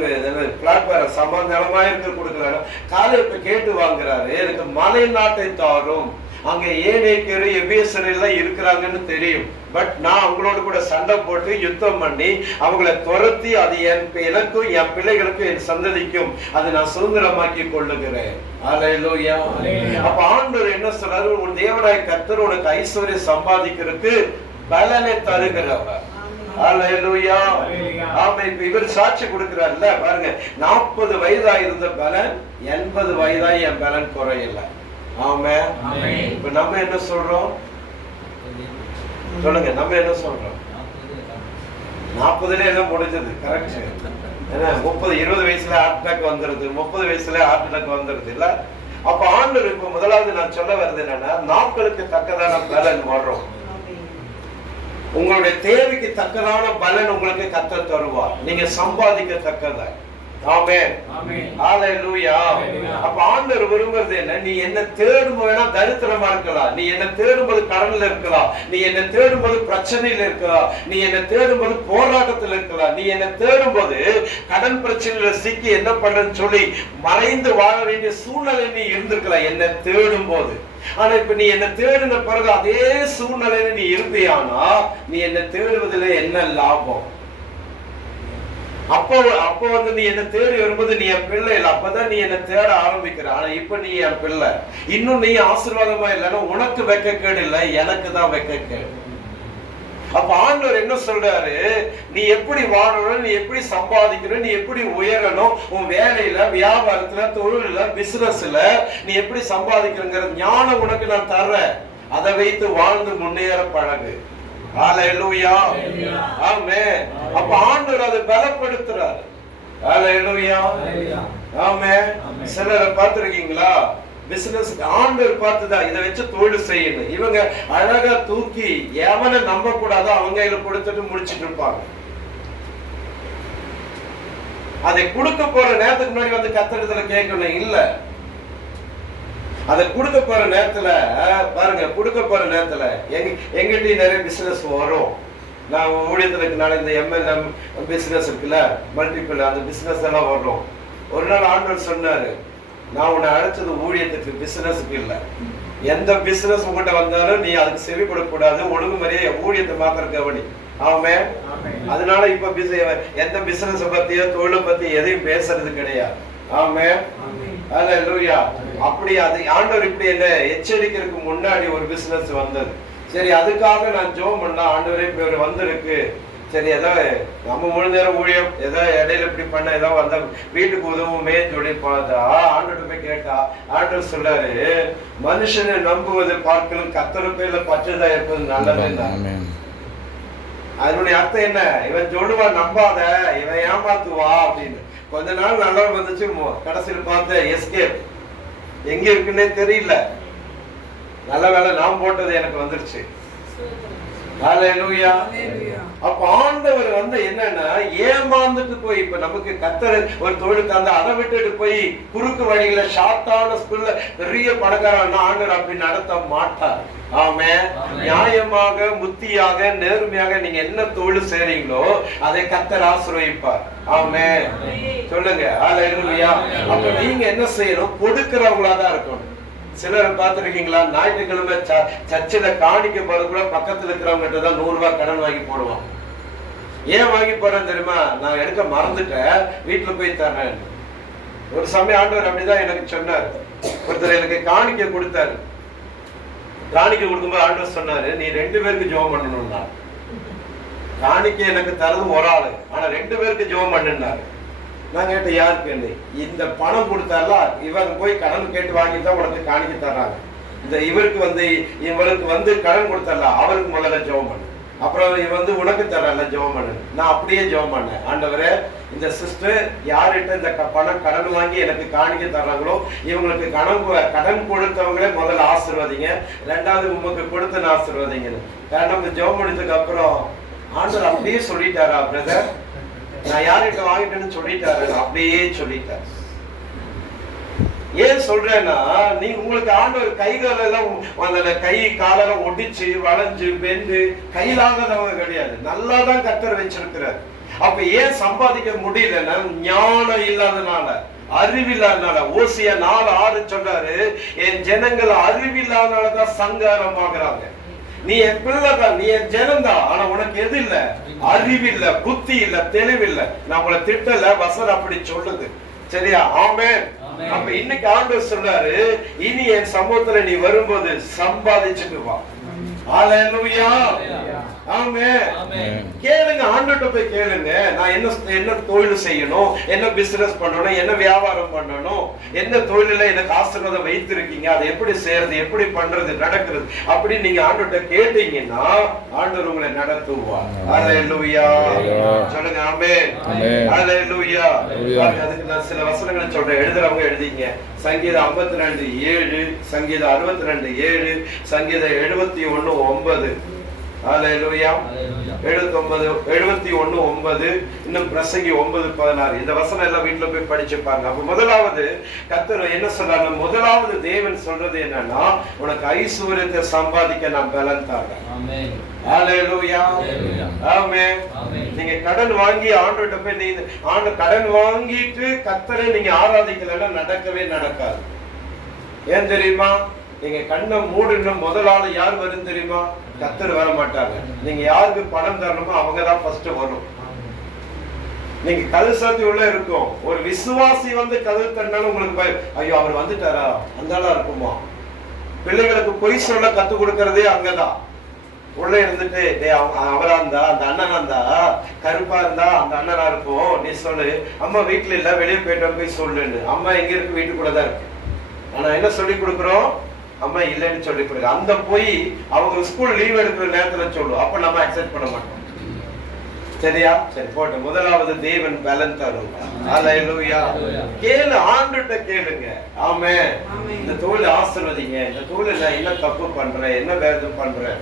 சமாதானமா இருக்க கொடுக்கல. காலேப்பு கேட்டு வாங்குறாரு, எனக்கு மலை நாட்டை தாரும். அங்க ஏனேக்கர் எபேசர் எல்லாம் இருக்கிறாங்கன்னு தெரியும். பட் நான் அவங்களோட கூட சண்டை போட்டு யுத்தம் பண்ணி அவங்களை துரத்தி அது எனக்கும் என் பிள்ளைகளுக்கும் என் சந்ததிக்கும் அதை நான் சுதந்திரமாக்கி கொள்ளுகிறேன். அல்லேலூயா. அப்ப ஆண்டவர் என்ன சொல்றாரு, உன் தேவனாய கர்த்தர் உனக்கு ஐஸ்வர்யம் சம்பாதிக்கிறதுக்கு பலனை தருகிறவர். அல்லேலூயா. ஆமா. இப்ப இவர் சாட்சி கொடுக்கிறார்ல, பாருங்க, 40 வயதா இருந்த பலன் 80 வயதாய் என் பலன் குறையல. ஆமே. இப்ப நம்ம என்ன சொல்றோம் சொல்லுங்க, நம்ம என்ன சொல்றோம்? 40ல எல்லாம் முடிஞ்சது. கரெக்ட். ஏன்னா 30-20 வயசுல ஹார்ட் அட்டாக் வந்துருது, 30 வயசுல ஹார்ட் அட்டாக் வந்துருது இல்ல. அப்ப ஆண்டவர் இப்ப முதலாவது நான் சொல்ல வருது என்னன்னா, நாட்களுக்கு தக்கதான பலன் வரும். உங்களுடைய தேவைக்கு தக்கதான பலன் உங்களுக்கு கர்த்தர் தருவார், நீங்க சம்பாதிக்கத்தக்கத. ஆமென். ஹல்லேலூயா. அப்ப ஆண்டவர் விரும்புறது என்ன? நீ என்ன தேடும்போது வேணா தரித்திரமா இருக்கலாம், நீ என்ன தேடும்போது கடன்ல இருக்கலாம், நீ என்ன தேடும்போது பிரச்சனையில இருக்கலாம், நீ என்ன தேடும்போது போராட்டத்தில் இருக்கலாம், நீ என்ன தேடும்போது கடன் பிரச்சனையில சிக்கி என்ன பண்றன்னு சொல்லி மறைந்து வாழ வேண்டிய சூழ்நிலை நீ இருந்திருக்கலாம் என்ன தேடும் போது. ஆனா இப்ப நீ என்ன தேடின பிறகு அதே சூழ்நிலையில நீ இருப்பியானா நீ என்ன தேடுவதில் என்ன லாபம்? அப்போ நீ என்ன தேடி வரும்போது நீ என் பிள்ளை இல்லை, அப்பதான் நீ என்ன தேட ஆரம்பிக்கிற. ஆனா இப்ப நீ என் பிள்ளை, இன்னும் நீ ஆசீர்வாதமா இல்லைன்னா உனக்கு வெட்கக்கேடு இல்லை, எனக்கு தான் வெட்கக்கேடு. அப்ப ஆண்டவர் என்ன சொல்றாரு, நீ எப்படி வாழணும், நீ எப்படி சம்பாதிக்கணும், நீ எப்படி உயரணும், உன் வேலையில, வியாபாரத்துல, தொழில, பிசினஸ்ல நீ எப்படி சம்பாதிக்கணுங்கிற ஞானம் உனக்கு நான் தர்றேன். அதை வைத்து வாழ்ந்து முன்னேற பழகு. ஹல்லேலூயா. ஆமென். அப்ப ஆண்டவர் அதை பலப்படுத்துறார். ஹல்லேலூயா. ஆமென். சிலரை பார்த்திருக்கீங்களா, பிசினஸ் ஆண்டவர் பார்த்துதான் இதை வச்சு தொழில் செய்யணும். இவங்க அழகா தூக்கி எவனை நம்ப கூடாதோ அவங்க கையில கொடுத்துட்டு முடிச்சிட்டு இருப்பாங்க. அதை கொடுக்க போற நேரத்துக்கு முன்னாடி வந்து கத்தடத்துல கேட்கணும் இல்ல. அதை கொடுக்க போற நேரத்துல பாருங்க, கொடுக்க போற நேரத்துல எங்கிட்ட நிறைய பிசினஸ் வரும். நான் ஊழியத்துல இருக்கனால இந்த MLM பிசினஸ் இருக்குல்ல, மல்டிபிள் அந்த பிசினஸ் எல்லாம் வரும். ஒரு நாள் ஆண்டவர் சொன்னாரு, நான் உன்னை அழைச்சது ஊழியத்துக்கு, பிசினஸுக்கு இல்ல. எந்த பிசினஸ் உங்ககிட்ட வந்தாலும் நீ அதுக்கு செவி கொடுக்கூடாது, ஒழுங்கு முறையே ஊழியத்தை மாத்திரம் கவனி. ஆமென். அதனால இப்ப எந்த பிசினஸ் பத்தியோ தொழிலை பத்தி எதையும் பேசுறது கிடையாது. ஆமென். ஹல்லேலூயா. அப்படி அது ஆண்டவர் இப்படி என்ன எச்சரிக்கிறதுக்கு முன்னாடி ஒரு பிசினஸ் வந்தது. சரி, அதுக்காக நான் ஜெபம் பண்ண, ஆண்டவரே இப்ப வந்திருக்கு, சரி ஏதோ நம்ம முழு நேரம் ஊழியம் ஏதோ இடையில இப்படி பண்ண ஏதோ வந்த வீட்டுக்கு உதவுமே சொல்லி பார்த்தா ஆண்டவர் போய் கேட்டா ஆண்டவர் சொல்றாரு, மனுஷனை நம்புவது பார்க்கலும் கர்த்தர் பேர்ல பற்றுதா இருப்பது நல்லது. அதனுடைய அர்த்தம் என்ன? இவன் சொல்லுவான் நம்பாத, இவன் ஏமாத்துவா அப்படின்னு. கொஞ்ச நாள் நல்லா வந்துச்சு, கடைசியில் பார்த்த எஸ்கேப் எங்க இருக்குன்னே தெரியல. நல்ல வேலை நான் போட்டது எனக்கு வந்துருச்சு. ஹல்லேலூயா. அப்ப ஆண்டவர் என்னன்னா ஏமாந்துட்டு போய் இப்ப நமக்கு கர்த்தர் ஒரு தொழில் தந்த அதை விட்டுட்டு போய் குறுக்கு வழியில ஷார்ட்டான ஸ்கூல்ல பெரிய பணக்காரன் ஆண்டவர் அப்படி நடத்த மாட்டார். ஆமென். நியாயமாக முத்தியாக நேர்மையாக நீங்க என்ன தொழில் செய்றீங்களோ அதை கர்த்தர் ஆசீர்வதிப்பார். ஆமென். சொல்லுங்க ஹல்லேலூயா. அப்ப நீங்க என்ன செய்யணும்? கொடுக்கிறவங்களா தான் இருக்கணும். சிலரை பார்த்துருக்கீங்களா, ஞாயிற்றுக்கிழமை சர்ச்சில காணிக்க போறது கூட பக்கத்துல இருக்கிறவங்க கிட்ட தான் 100 ரூபாய் கடன் வாங்கி போடுவோம். ஏன் வாங்கி போறேன்னு தெரியுமா? நான் எடுக்க மறந்துட்டேன், வீட்டுல போய் தரேன். ஒரு சமயம் ஆண்டவர் அப்படிதான் எனக்கு சொன்னார். ஒருத்தர் எனக்கு காணிக்க கொடுத்தாரு. காணிக்கை கொடுக்கும்போது ஆண்டவர் சொன்னாரு, நீ 2 பேருக்கு ஜெபம் பண்ணணும்னா. காணிக்கை எனக்கு தரது ஒரு ஆளு, ஆனா 2 பேருக்கு ஜெபம் பண்ணுனாரு. நான் கேட்டேன், யாருக்கு? இந்த பணம் கொடுத்தால இவங்க போய் கடன் கேட்டு வாங்கி தான் உனக்கு காணிக்கை தர்றாங்க. இந்த இவருக்கு கடன் கொடுத்தால அவருக்கு முதல்ல ஜெபம் பண்ணு, அப்புறம் உனக்கு தரல ஜெபம் பண்ணு. நான் அப்படியே ஜெபம் பண்ணேன், ஆண்டவரே இந்த சிஸ்டர் யார்கிட்ட இந்த பணம் கடன் வாங்கி எனக்கு காணிக்க தர்றாங்களோ இவங்களுக்கு கடன் கொடுத்தவங்களே முதல்ல ஆசீர்வதிங்க, 2வது உமக்கு கொடுத்து ஆசீர்வதிங்கன்னு. காரணம் இந்த ஜெபம் பண்ணதுக்கு அப்புறம் ஆண்டவர் அப்படியே சொல்லிட்டாரா பிரதர், நான் யார்கிட்ட வாங்கிட்டேன்னு சொல்லிட்டாரு, அப்படியே சொல்லிட்டாரு. ஏன் சொல்றேன்னா, நீங்க உங்களுக்கு ஆண்டவர் கைகாலெல்லாம் அந்த கை காலெல்லாம் ஒடிச்சு வளைஞ்சு பெண்டு கையிலாகாதவங்க கிடையாது, நல்லாதான் கர்த்தர் வச்சிருக்கிறார். அப்ப ஏன் சம்பாதிக்க முடியலன்னா ஞானம் இல்லாதனால, அறிவில்லாதனால. ஓசியா 4:6 சொல்றாரு, என் ஜனங்கள் அறிவில்லாதனாலதான் சங்காரமாகறாங்க. நீ என் பிள்ளைதான், நீ என் ஜனம்தான், ஆனா உனக்கு எது இல்ல? அறிவில்ல, புத்தி இல்ல, தெளிவில்லை. நான் உங்களை திட்டல, வசனம் அப்படி சொல்லுது. சரியா? ஆமென். அப்ப இன்னைக்கு ஆண்டவர் சொல்றாரு, இனி என் சமூகத்துல நீ வரும்போது சம்பாதிச்சுட்டு வா. ஹல்லேலூயா. ஆமென். கேளுங்க, ஆண்டவர்ட்ட போய் கேளுங்க, நான் என்ன தொழில் செய்யணும், என்ன பிசினஸ் பண்ணணும், என்ன வியாபாரம் பண்ணணும், என்ன தொழில எனக்கு ஆசீர்வாதம் வைத்திருக்கீங்க, அதை எப்படி செய்யறது, எப்படி பண்றது, நடக்கிறது அப்படி நீங்க ஆண்டவர்ட்ட கேட்டீங்கன்னா ஆண்டவர் உங்களை நடத்துவார். ஹல்லேலூயா. சொல்லுங்க ஆமென். ஹல்லேலூயா. அதுக்கு நான் சில வசனங்களை சொல்றேன், எழுதுறவங்க எழுதிங்க. சங்கீதம் 52:7, சங்கீதம் 62:7, சங்கீதம் 71:9. ஹல்லேலூயா. 71:9, இன்னும் பிரசங்கி 9:16. இந்த வசனம் எல்லாம் வீட்டுல போய் படிச்சுப்பாங்க. அப்ப முதலாவது கர்த்தர் என்ன சொல்றாங்க? முதலாவது தேவன் சொல்றது என்னன்னா, உனக்கு ஐஸ்வர்யத்தை சம்பாதிக்க நான் பலன் தரேன். ஆமென். ஹல்லேலூயா. ஆமென். நீங்க கடன் வாங்கி ஆண்டவர்ட்ட போய் நீங்க கடன் வாங்கிட்டு கர்த்தரை நீங்க ஆராதிக்கலன்னா நடக்கவே நடக்காது. ஏன் தெரியுமா? நீங்க கண்ணை மூடுன முதல் ஆளு யார் வரும் தெரியுமா? கர்த்தர் வர மாட்டாங்க. நீங்க யாருக்கு பணம் தரணுமோ அவங்கதான் ஃபர்ஸ்ட் வரும். நீங்க கதவு சாத்தி உள்ள இருக்கும். ஒரு விசுவாசி கதவு தட்டினாலும் உங்களுக்கு ஐயோ அவர் வந்துட்டாரா, அந்த ஆளா இருக்குமா? பிள்ளைகளுக்கு பொய் சொல்ல கத்து கொடுக்கறதே அங்கதான். உள்ள இருந்துட்டு அவரா இருந்தா, அந்த அண்ணனா இருந்தா, கருப்பா இருந்தா அந்த அண்ணனா இருக்கும், நீ சொல்லு. அம்மா வீட்டுல இல்ல, வெளியே போயிட்டு போய் சொல்லுன்னு. அம்மா எங்க இருக்கு? வீட்டுக்குள்ளதான் இருக்கு. ஆனா என்ன சொல்லி கொடுக்குறோம்? அம்மா இல்லைன்னு சொல்லி கொடுக்குற. அந்த போய் அவங்க ஸ்கூல் லீவ் எடுக்கிற நேரத்துல சொல்லுவோம், அப்ப நம்ம அக்செப்ட் பண்ண மாட்டோம். சரியா? சரி போட்டு. முதலாவது தேவன் பலன் தரும். ஹல்லேலூயா. கேளு, ஆண்டவர்ட்ட கேளுங்க. ஆமென். இந்த தொழில் ஆசீர்வதிங்க, இந்த தொழில் நான் என்ன தப்பு பண்றேன், என்ன வேலை பண்றேன்.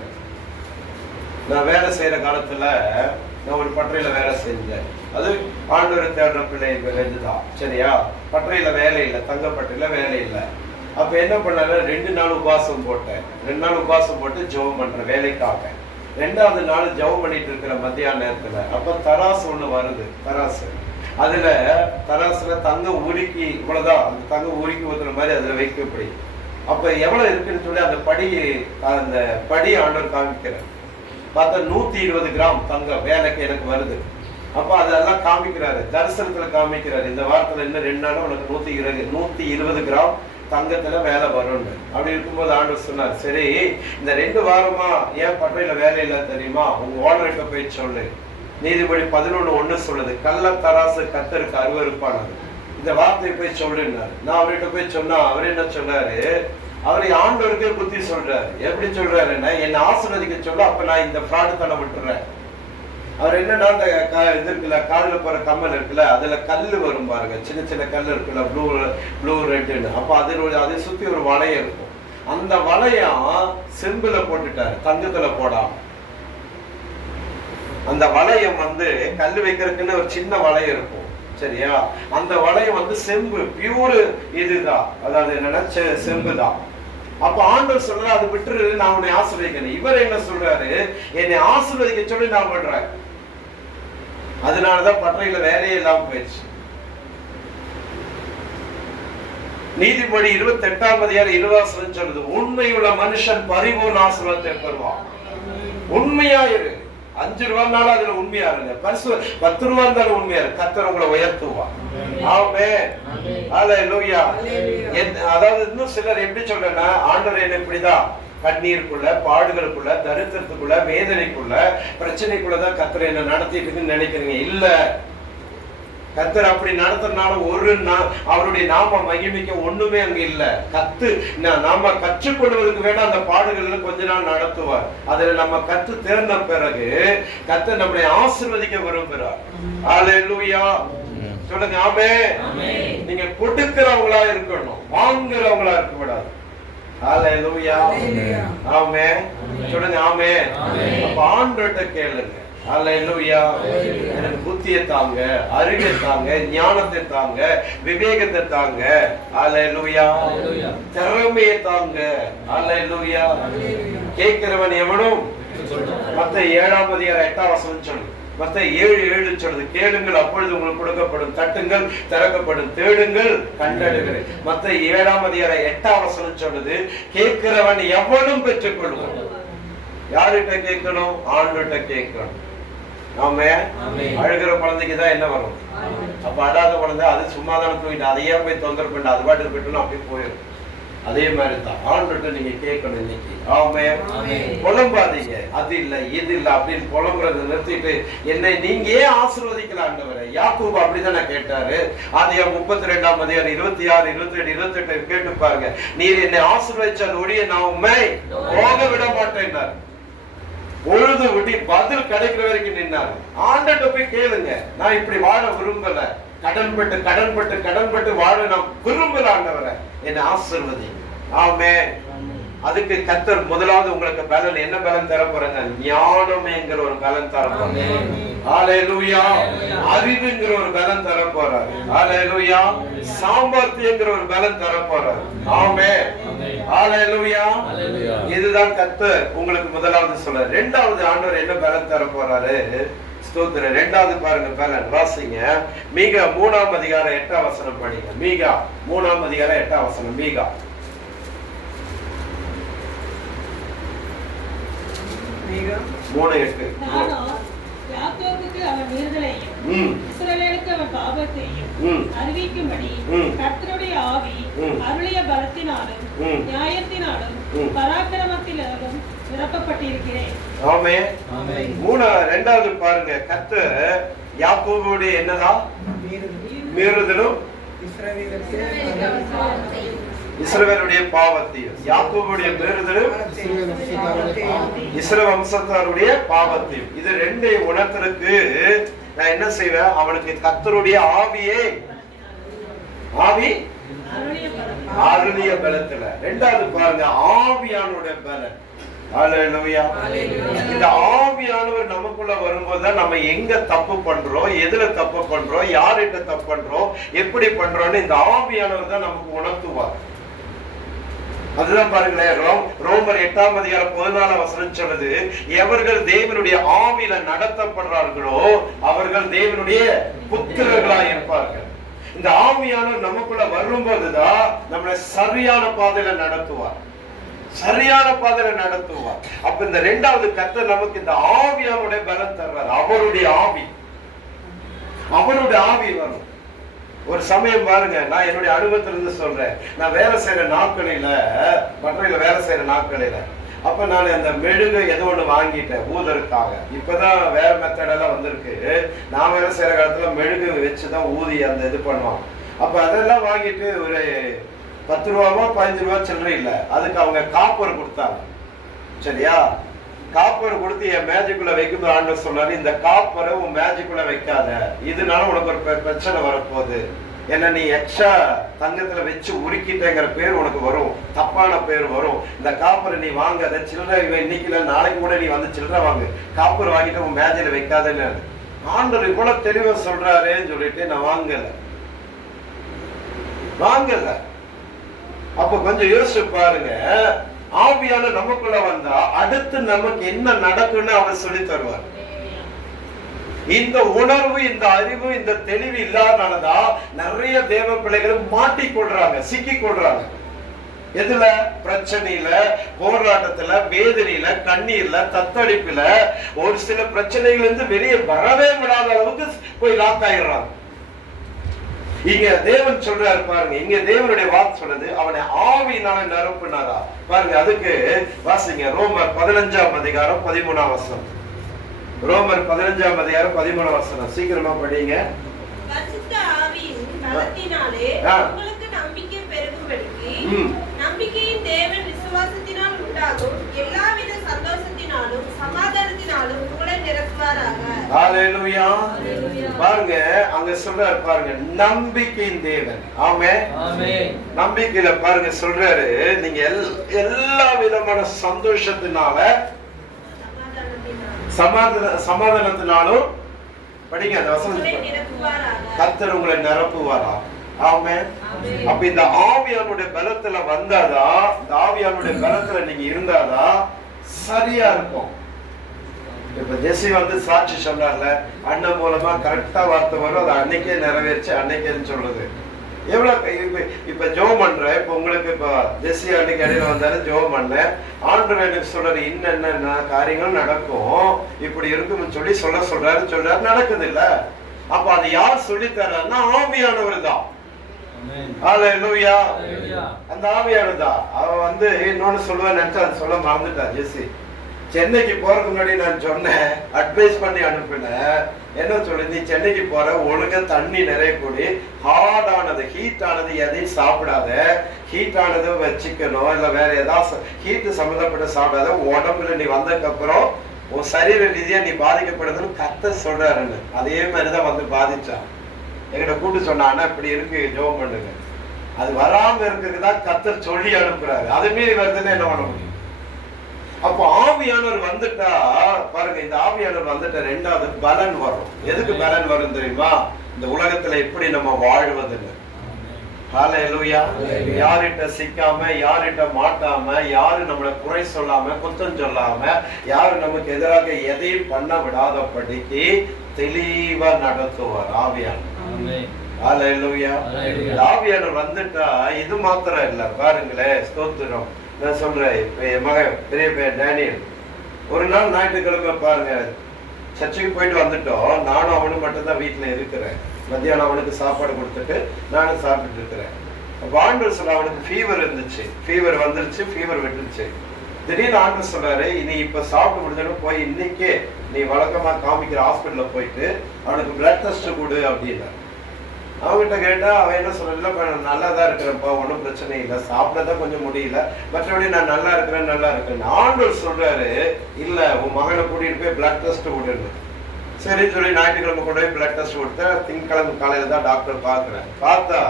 நான் வேலை செய்யற காலத்துல நான் ஒரு பட்டறையில வேலை செஞ்சேன். அது ஆண்டவரை தேடுற பிள்ளைங்க தான். சரியா? பட்டறையில வேலை இல்லை, தங்கப்பட்டறையில வேலை இல்லை. அப்ப என்ன பண்ணாரு, 2 நாள் உபவாசம் போட்டேன். 2 நாள் உபவாசம் போட்டு ஜெபம் பண்றேன் வேலைக்காக. 2வது நாள் ஜெபம் பண்ணிட்டு இருக்கிற மத்தியான நேரத்துல அப்ப தராசு ஒண்ணு வருது. தராசுல தங்க உருக்கி இவ்வளவுதான், அந்த தங்க உருக்கி ஊத்துற மாதிரி அதுல வைக்கப்படி. அப்ப எவ்வளவு இருக்குன்னு சொல்லி அந்த படி ஆண்டவர் காமிக்கிறேன். பார்த்தா 120 கிராம் தங்கம் வேலைக்கு எனக்கு வருது. அப்ப அதெல்லாம் காமிக்கிறாரு, தரிசனத்துல காமிக்கிறாரு. இந்த வாரத்துல இன்னும் 2 நாள் உனக்கு 120 கிராம் தங்கத்துல வேலை வரும். அப்படி இருக்கும்போது ஆண்டவர் சொன்னார், சரி இந்த 2 வாரமா ஏன் பட்டறையில வேலை இல்லை தெரியுமா? உங்க ஓனர்கிட்ட போய் சொல்லு. நீதிபதி 11:1 சொல்லுது, கள்ள தராசு கர்த்தருக்கு அருவருப்பானது. இந்த வார்த்தையை போய் சொல்லுன்னாரு. நான் அவர்கிட்ட போய் சொன்னா அவர் என்ன சொன்னாரு, அவரை ஆண்டவருக்கே புத்தி சொல்றாரு. எப்படி சொல்றாருன்னா, என்னை ஆசீர்வதிக்க சொல்ல, அப்ப நான் இந்த ஃப்ராடு தலை விட்டுறேன். அவர் என்னன்னா, அந்த இது இருக்குல்ல, காதுல போற கம்மல் இருக்குல்ல, அதுல கல்லு வரும் பாருங்க, சின்ன சின்ன கல் இருக்குல்ல, ப்ளூ ரெட்டுன்னு. அப்ப அதை சுத்தி ஒரு வளையம் இருக்கும். அந்த வளையம் செம்புல போட்டுட்டாரு, தங்கத்துல போடாம. அந்த வளையம் கல்லு வைக்கிறதுக்குன்னு ஒரு சின்ன வளையம் இருக்கும். சரியா? அந்த வளையம் செம்பு, பியூர் இதுதான், அதாவது என்னன்னா செம்புதான். அப்ப ஆண்டவர் சொல்ற, அது விட்டுரு, நான் உன்னை ஆசீர்வதிக்கணும். இவர் என்ன சொல்றாரு, என்னை ஆசீர்வதிக்க சொல்லி நான் பண்றேன். அதனாலதான் பட்டறையில வேலையே இல்லாம போயிடுச்சு. நீதிபதி 28:20 சொல்லுது, உண்மையுள்ள மனுஷன் பரிபூர்ண ஆசீர்வாதத்தை பெறுவான். உண்மையாயிரு. 5 ரூபாய்னாலும் அதுல உண்மையா இருங்க. 10 ரூபா இருந்தாலும் உண்மையா இருக்கு. கர்த்தர் உங்களை உயர்த்துவான். ஆமென். ஹல்லேலூயா. அதாவது இன்னும் சிலர் எப்படி சொல்றேன்னா, ஆண்டவர் என்ன இப்படிதான் கண்ணீருக்குள்ள, பாடுகளுக்குள்ள, தரித்திரத்துக்குள்ள, வேதனைக்குள்ள, பிரச்சனைக்குள்ளதான் கர்த்தர் என்ன நடத்திட்டு இருக்குன்னு நினைக்கிறீங்க. இல்ல, கர்த்தர் அப்படி நடத்துறதுனால அவருடைய நாம மகிமைக்க ஒண்ணுமே அங்க இல்ல. நாம கற்றுக்கொள்வதற்கு வேணா அந்த பாடுகள் கொஞ்ச நாள் நடத்துவார். அதுல நம்ம கற்று தேர்ந்த பிறகு கர்த்தர் நம்மளை ஆசீர்வதிக்க விரும்புகிறார். அல்லேலூயா, சொல்லுங்க ஆமென். நீங்க கொடுக்கிறவங்களா இருக்கணும், வாங்குறவங்களா இருக்க கூடாது. அல்லேலூயா, ஆமென். சொல்லுங்க ஆமென். அப்ப ஆண்டவர்ட்ட கேளுங்க, அல்லேலூயா, எனக்கு புத்தியை தாங்க, அறிவை தாங்க, ஞானத்தை தாங்க, விவேகத்தை தாங்க, அல்லேலூயா, திறமையை தாங்க, அல்லேலூயா. கேட்கிறவன் எவனும் மத்தேயு 7:8 சொல்லு. மத்தேயு 7:7 சொல்லுது, கேளுங்கள் அப்பொழுது உங்களுக்கு கொடுக்கப்படும், தட்டுங்கள் திறக்கப்படும், தேடுங்கள் கண்டடைவீர்கள். மத்தேயு 7:8 சொல்லுது, கேட்கிறவன் எவனும் பெற்றுக் கொள்வான். யார்கிட்ட கேட்கணும்? ஆண்டவர்கிட்ட கேட்கணும். அழுகிற குழந்தைக்கு தான் என்ன வரும்? அப்ப அடாத குழந்தை அது சும்மாதான தூங்கிட்டு அதையே போய் தொந்தரவு பண்ண அது பாட்டு போயிட்டு அப்படி போயிடும். அதே மாதிரிதான் ஆண்டவர்கிட்ட நீங்க கேட்கணும். இன்னைக்கு புலம்பாதீங்க, அது இல்ல இது இல்ல அப்படின்னு புலம்புறதை நிறுத்திட்டு என்னை நீங்க ஏன் ஆசீர்வதிக்கல ஆண்டவரே? யாக்கோபு அப்படிதானே கேட்டாரு. ஆதியாகமம் 32 26 27 28 கேட்டு பாருங்க. நீர் என்னை ஆசீர்வதிச்சால் ஒழிய நான் உம்மை போக விட மாட்டேன்னாரு. பொழுது விட்டு பதில் கிடைக்கிற வரைக்கும் நின்னாரு. ஆண்டவர்கிட்ட போய் கேளுங்க, நான் இப்படி வாழ விரும்பல, கடன்பட்டு வாழ நான் விரும்பல, ஆண்டவரே என்னை ஆசீர்வதி. ஆமென். அதுக்கு கர்த்தர் முதலாவது உங்களுக்கு பலன் என்ன பலன் தர போறாங்க? ஞானம்ங்கிற ஒரு பலன் தர போறாங்க. ஹalleluya. அறிவுங்கிற ஒரு பலன் தர போறாரு. ஹalleluya. சாமர்த்தியங்கிற ஒரு பலன் தர போறாரு. ஆமென். ஹalleluya. இதுதான் கர்த்தர் உங்களுக்கு முதலாவது சொல்றாரு. இரண்டாவது ஆண்டவர் என்ன பலன் தர போறாரு? ஸ்தோத்திரம். இரண்டாவது பாருங்க பலன் வாசிங்க. மீகா 3:8 படிங்க. மீகா 3:8 மீகா. யாக்கோபுக்கு அவன் விடுதலையும் இஸ்ரவேலுக்கு அவன் பாவத்தையும் அறிவிக்கும்படி கர்த்தருடைய ஆவி அருளிய பலத்தினாலும் நியாயத்தினாலும் பராக்கிரமத்திலும் நிரப்பப்பட்டிருக்கிறேன். ஆமென். இரண்டாவது பாருங்க, கர்த்தர் யாக்கோபுடைய என்னதான் மீறுதலும் இஸ்ரவேலுடைய பாவத்தையும், யாக்கோபுடைய மீறுதலும் இஸ்ரவேல் வம்சத்தாருடைய பாவத்தையும், இது ரெண்டையும் உணர்த்தருக்கு நான் என்ன செய்வேன்? அவனுக்கு கர்த்தருடைய ஆவியே ஆவி அருளிய பலத்துல. ரெண்டாவது பாருங்க, ஆவியானுடைய பலன். ஹalleluya. இந்த ஆவியானவர் நமக்குள்ள வரும்போதுதான் நம்ம எங்க தப்பு பண்றோம், எதுல தப்பு பண்றோம், யார்கிட்ட தப்பு பண்றோம், எப்படி பண்றோம்னு இந்த ஆவியானவர் தான் நமக்கு உணர்த்துவார். அதுதான் பாருங்களேன், ரோமர் 8:14 சொல்லுது, எவர்கள் தேவனுடைய ஆவியில நடத்தப்படுறார்களோ அவர்கள் தேவனுடைய புத்திரர்களாய் இருப்பார்கள். இந்த ஆவியானவர் நமக்குள்ள வரும்போதுதான் நம்மளை சரியான பாதையில நடத்துவார். அப்ப இந்த இரண்டாவது கர்த்தர் நமக்கு இந்த ஆவியானுடைய பலம் தர்றார். அவருடைய ஆவி வரும். ஒரு சமயம் பாருங்க, நான் என்னுடைய அனுபவத்திலிருந்து சொல்றேன். நான் வேலை செய்யற நாட்களில, மற்றையில வேலை செய்யற நாட்களில, அப்ப நான் அந்த மெழுகு ஏதோ ஒண்ணு வாங்கிட்டேன் ஊதற்காக. இப்பதான் வேற மெத்தடெல்லாம் வந்திருக்கு. நான் வேலை செய்யற காலத்துல மெழுகு வச்சுதான் ஊதி அந்த இது பண்ணுவான். அப்ப அதெல்லாம் வாங்கிட்டு ஒரு 10 ரூபாவோ 15 ரூபா சில்லறை இல்லை, அதுக்கு அவங்க காப்பர் கொடுத்தாங்க. சரியா? காப்பர் கொடுத்து என் மேஜிக்குள்ள வைக்கும்போது ஆண்டவர் சொன்னாரு, இந்த காப்பரை உன் மேஜிக்குள்ள வைக்காத, இதனால உனக்கு ஒரு பிரச்சனை வரப்போகுது. என்ன நீ எக்ஸ்ட்ரா தங்கத்துல வச்சு உருக்கிட்டேங்கிற பேர் உனக்கு வரும், தப்பான பேர் வரும். இந்த காப்பரை நீ வாங்காத, சில்லறை இன்னைக்கு இல்லை நாளைக்கு கூட நீ வந்து சில்லறை வாங்கு, காப்பர் வாங்கிட்டு உன் மேஜில வைக்காதன்னு ஆண்டவர் இவ்வளவு தெளிவா சொல்றாருன்னு சொல்லிட்டு நான் வாங்கல. அப்ப கொஞ்சம் யோசிச்சு பாருங்க, ஆவியான நமக்குள்ள வந்தா அடுத்து நமக்கு என்ன நடக்கும்னு அவர் சொல்லி தருவார். இந்த உணர்வு, இந்த அறிவு, இந்த தெளிவு இல்லாதனாலதான் நிறைய தேவ பிள்ளைகள் மாட்டிக்கொள்றாங்க, சிக்கிக்கொள்றாங்க. எதுல? பிரச்சனையில, போராட்டத்துல, வேதனையில, கண்ணீர்ல, தத்தளிப்புல, ஒரு சில பிரச்சனைகள் இருந்து வெளியே வரவே விடாத அளவுக்கு போய் லாக் ஆயிடுறாங்க. இங்க தேவன் சொல்றாரு பாருங்க, இங்க தேவனுடைய வாக்கு சொல்றது அவனை ஆவியினால நிரப்புனாரா பாருங்க. அதுக்கு வாசிங்க ரோமர் 15ஆம் அதிகாரம் 13ஆம் வசனம். ரோமர் 15ஆம் அதிகாரம் 13ஆம் வசனம் சீக்கிரமா படிங்க. பரிசுத்த ஆவியின் பலத்தினாலே உங்களுக்கு நம்பிக்கை பெருகும்படிக்கு நம்பிக்கையின் தேவன் விசுவாசத்தினால் உண்டாகும் எல்லாவித சந்தோஷத்தினாலும் சமாதானத்தினாலும் உங்களை நிரப்புவாராக. ஹalleluya. பாருங்க அங்க சொல்றாரு பாருங்க, நம்பிக்கையின் தேவன். ஆமென் ஆமென். நம்பிக்கையில பாருங்க சொல்றாரு, நீங்க எல்லா விதமான சந்தோஷத்தினால சமாதானத்தினாலும் படிங்க அந்த வசனத்தை, கர்த்தர் உங்களை நிரப்புவாரா. ஆமென். அப்ப இந்த ஆவியானுடைய பலத்துல வந்தாதான், இந்த ஆவியானுடைய பலத்துல நீங்க இருந்தாதான் சரியா இருக்கும். இப்ப ஜெசி வந்து சாட்சி சொன்னார்ல, அண்ணன் மூலமா கரெக்டா வார்த்தை வரும், அது அன்னைக்கே நிறைவேறிச்சு, அன்னைக்கேன்னு சொல்றது எவ்வளவு. இப்ப ஜோம் பண்ற, இப்ப உங்களுக்கு இப்ப ஜெசி அன்னைக்கு இடையில வந்தாலும் ஜோம் பண்ண, ஆண்டவர் எனக்கு சொல்றாரு இன்னென்ன காரியங்கள் நடக்கும், இப்படி இருக்கும்னு சொல்லி சொல்றாரு நடக்குது இல்ல. அப்ப அது யார் சொல்லி தர்றாருன்னா ஆவியானவர் தான். ஹalleluya. அந்த ஆவியானவர் தான். அவ வந்து இன்னொன்னு சொல்லுவேன்னு நினைச்சா அது சொல்ல மறந்துட்டா ஜெசி. சென்னைக்கு போறதுக்கு முன்னாடி நான் சொன்னேன், அட்வைஸ் பண்ணி அனுப்பினேன். என்ன சொல்லு, நீ சென்னைக்கு போற, ஒழுங்கா தண்ணி நிறைய கூடி, ஹார்ட் ஆனது ஹீட் ஆனது எதையும் சாப்பிடாத, ஹீட் ஆனது சிக்கனோ இல்ல வேற ஏதாவது ஹீட் சம்பந்தப்பட்ட சாப்பிடாத, உடம்புல நீ வந்ததுக்கு அப்புறம் உன் சரீர ரீதியா நீ பாதிக்கப்படுதுன்னு கர்த்தர் சொல்றாருன்னு. அதே மாதிரிதான் வந்து பாதிச்சான். எங்கிட்ட கூட்டு சொன்னா இப்படி இருக்கு ஜெபம் பண்ணுங்க, அது வராம இருக்குதான் கர்த்தர் சொல்லி அனுப்புறாரு. அது மீறி வருதுன்னு என்ன பண்ண முடியும்? அப்போ ஆவியானவர் வந்துட்டா பாருங்க, இந்த ஆவியானவர் வந்துட்டா ரெண்டாவது பலன் வரும். எதுக்கு பலன் வரும் தெரியுமா? இந்த உலகத்துல எப்படி நம்ம வாழ்வதுன்னு. ஹalleluya. யார்கிட்ட சிக்காம, யார்கிட்ட மாட்டாம, யாரு நம்மளை குறை சொல்லாம, குத்தம் சொல்லாம, யாரு நமக்கு எதிராக எதையும் பண்ண விடாதபடிக்கு தெளிவா நடத்துவார் ஆவியானவர். ஹalleluya. ஆவியானவர் வந்துட்டா இது மாத்திரம் இல்ல, பாருங்களேன், ஸ்தோத்திரம். நான் சொல்றேன், இப்ப என் மகன் பெரிய பையன் டேனியல் ஒரு நாள் ஞாயிற்றுக்கிழமை பாருங்க சர்ச்சுக்கு போயிட்டு வந்துட்டோம். நானும் அவனும் மட்டும்தான் வீட்டுல இருக்கிறேன். மத்தியானம் அவனுக்கு சாப்பாடு கொடுத்துட்டு நானும் சாப்பிட்டு இருக்கிறேன். ஆண்டவர் சொல்ல, அவனுக்கு ஃபீவர் இருந்துச்சு, ஃபீவர் வந்துருச்சு, ஃபீவர் விட்டுருச்சு. திடீர்னு ஆண்டவர் சொல்றாரு, இனி இப்ப சாப்பிட்டு முடிஞ்சோன்னு போய் இன்னைக்கே நீ வழக்கமா காமிக்கிற ஹாஸ்பிட்டல்ல போயிட்டு அவனுக்கு பிளட் டெஸ்ட் கொடு அப்படின்னா. அவங்ககிட்ட கேட்டா அவன் என்ன சொல்ல, நல்லா தான் இருக்கிறப்பா, ஒன்றும் பிரச்சனை இல்லை, சாப்பிடதான் கொஞ்சம் முடியல, மற்றபடி நான் நல்லா இருக்கிறேன். ஆண்டவர் சொல்றாரு, இல்ல உன் மகனை கூட்டிட்டு போய் பிளட் டெஸ்ட் கொடுன்னு. சரி சொல்லி ஞாயிற்றுக்கிழமை கொண்டு போய் பிளட் டெஸ்ட் கொடுத்தேன். திங்கக்கிழமை காலையில தான் டாக்டர் பாக்குறேன். பார்த்தா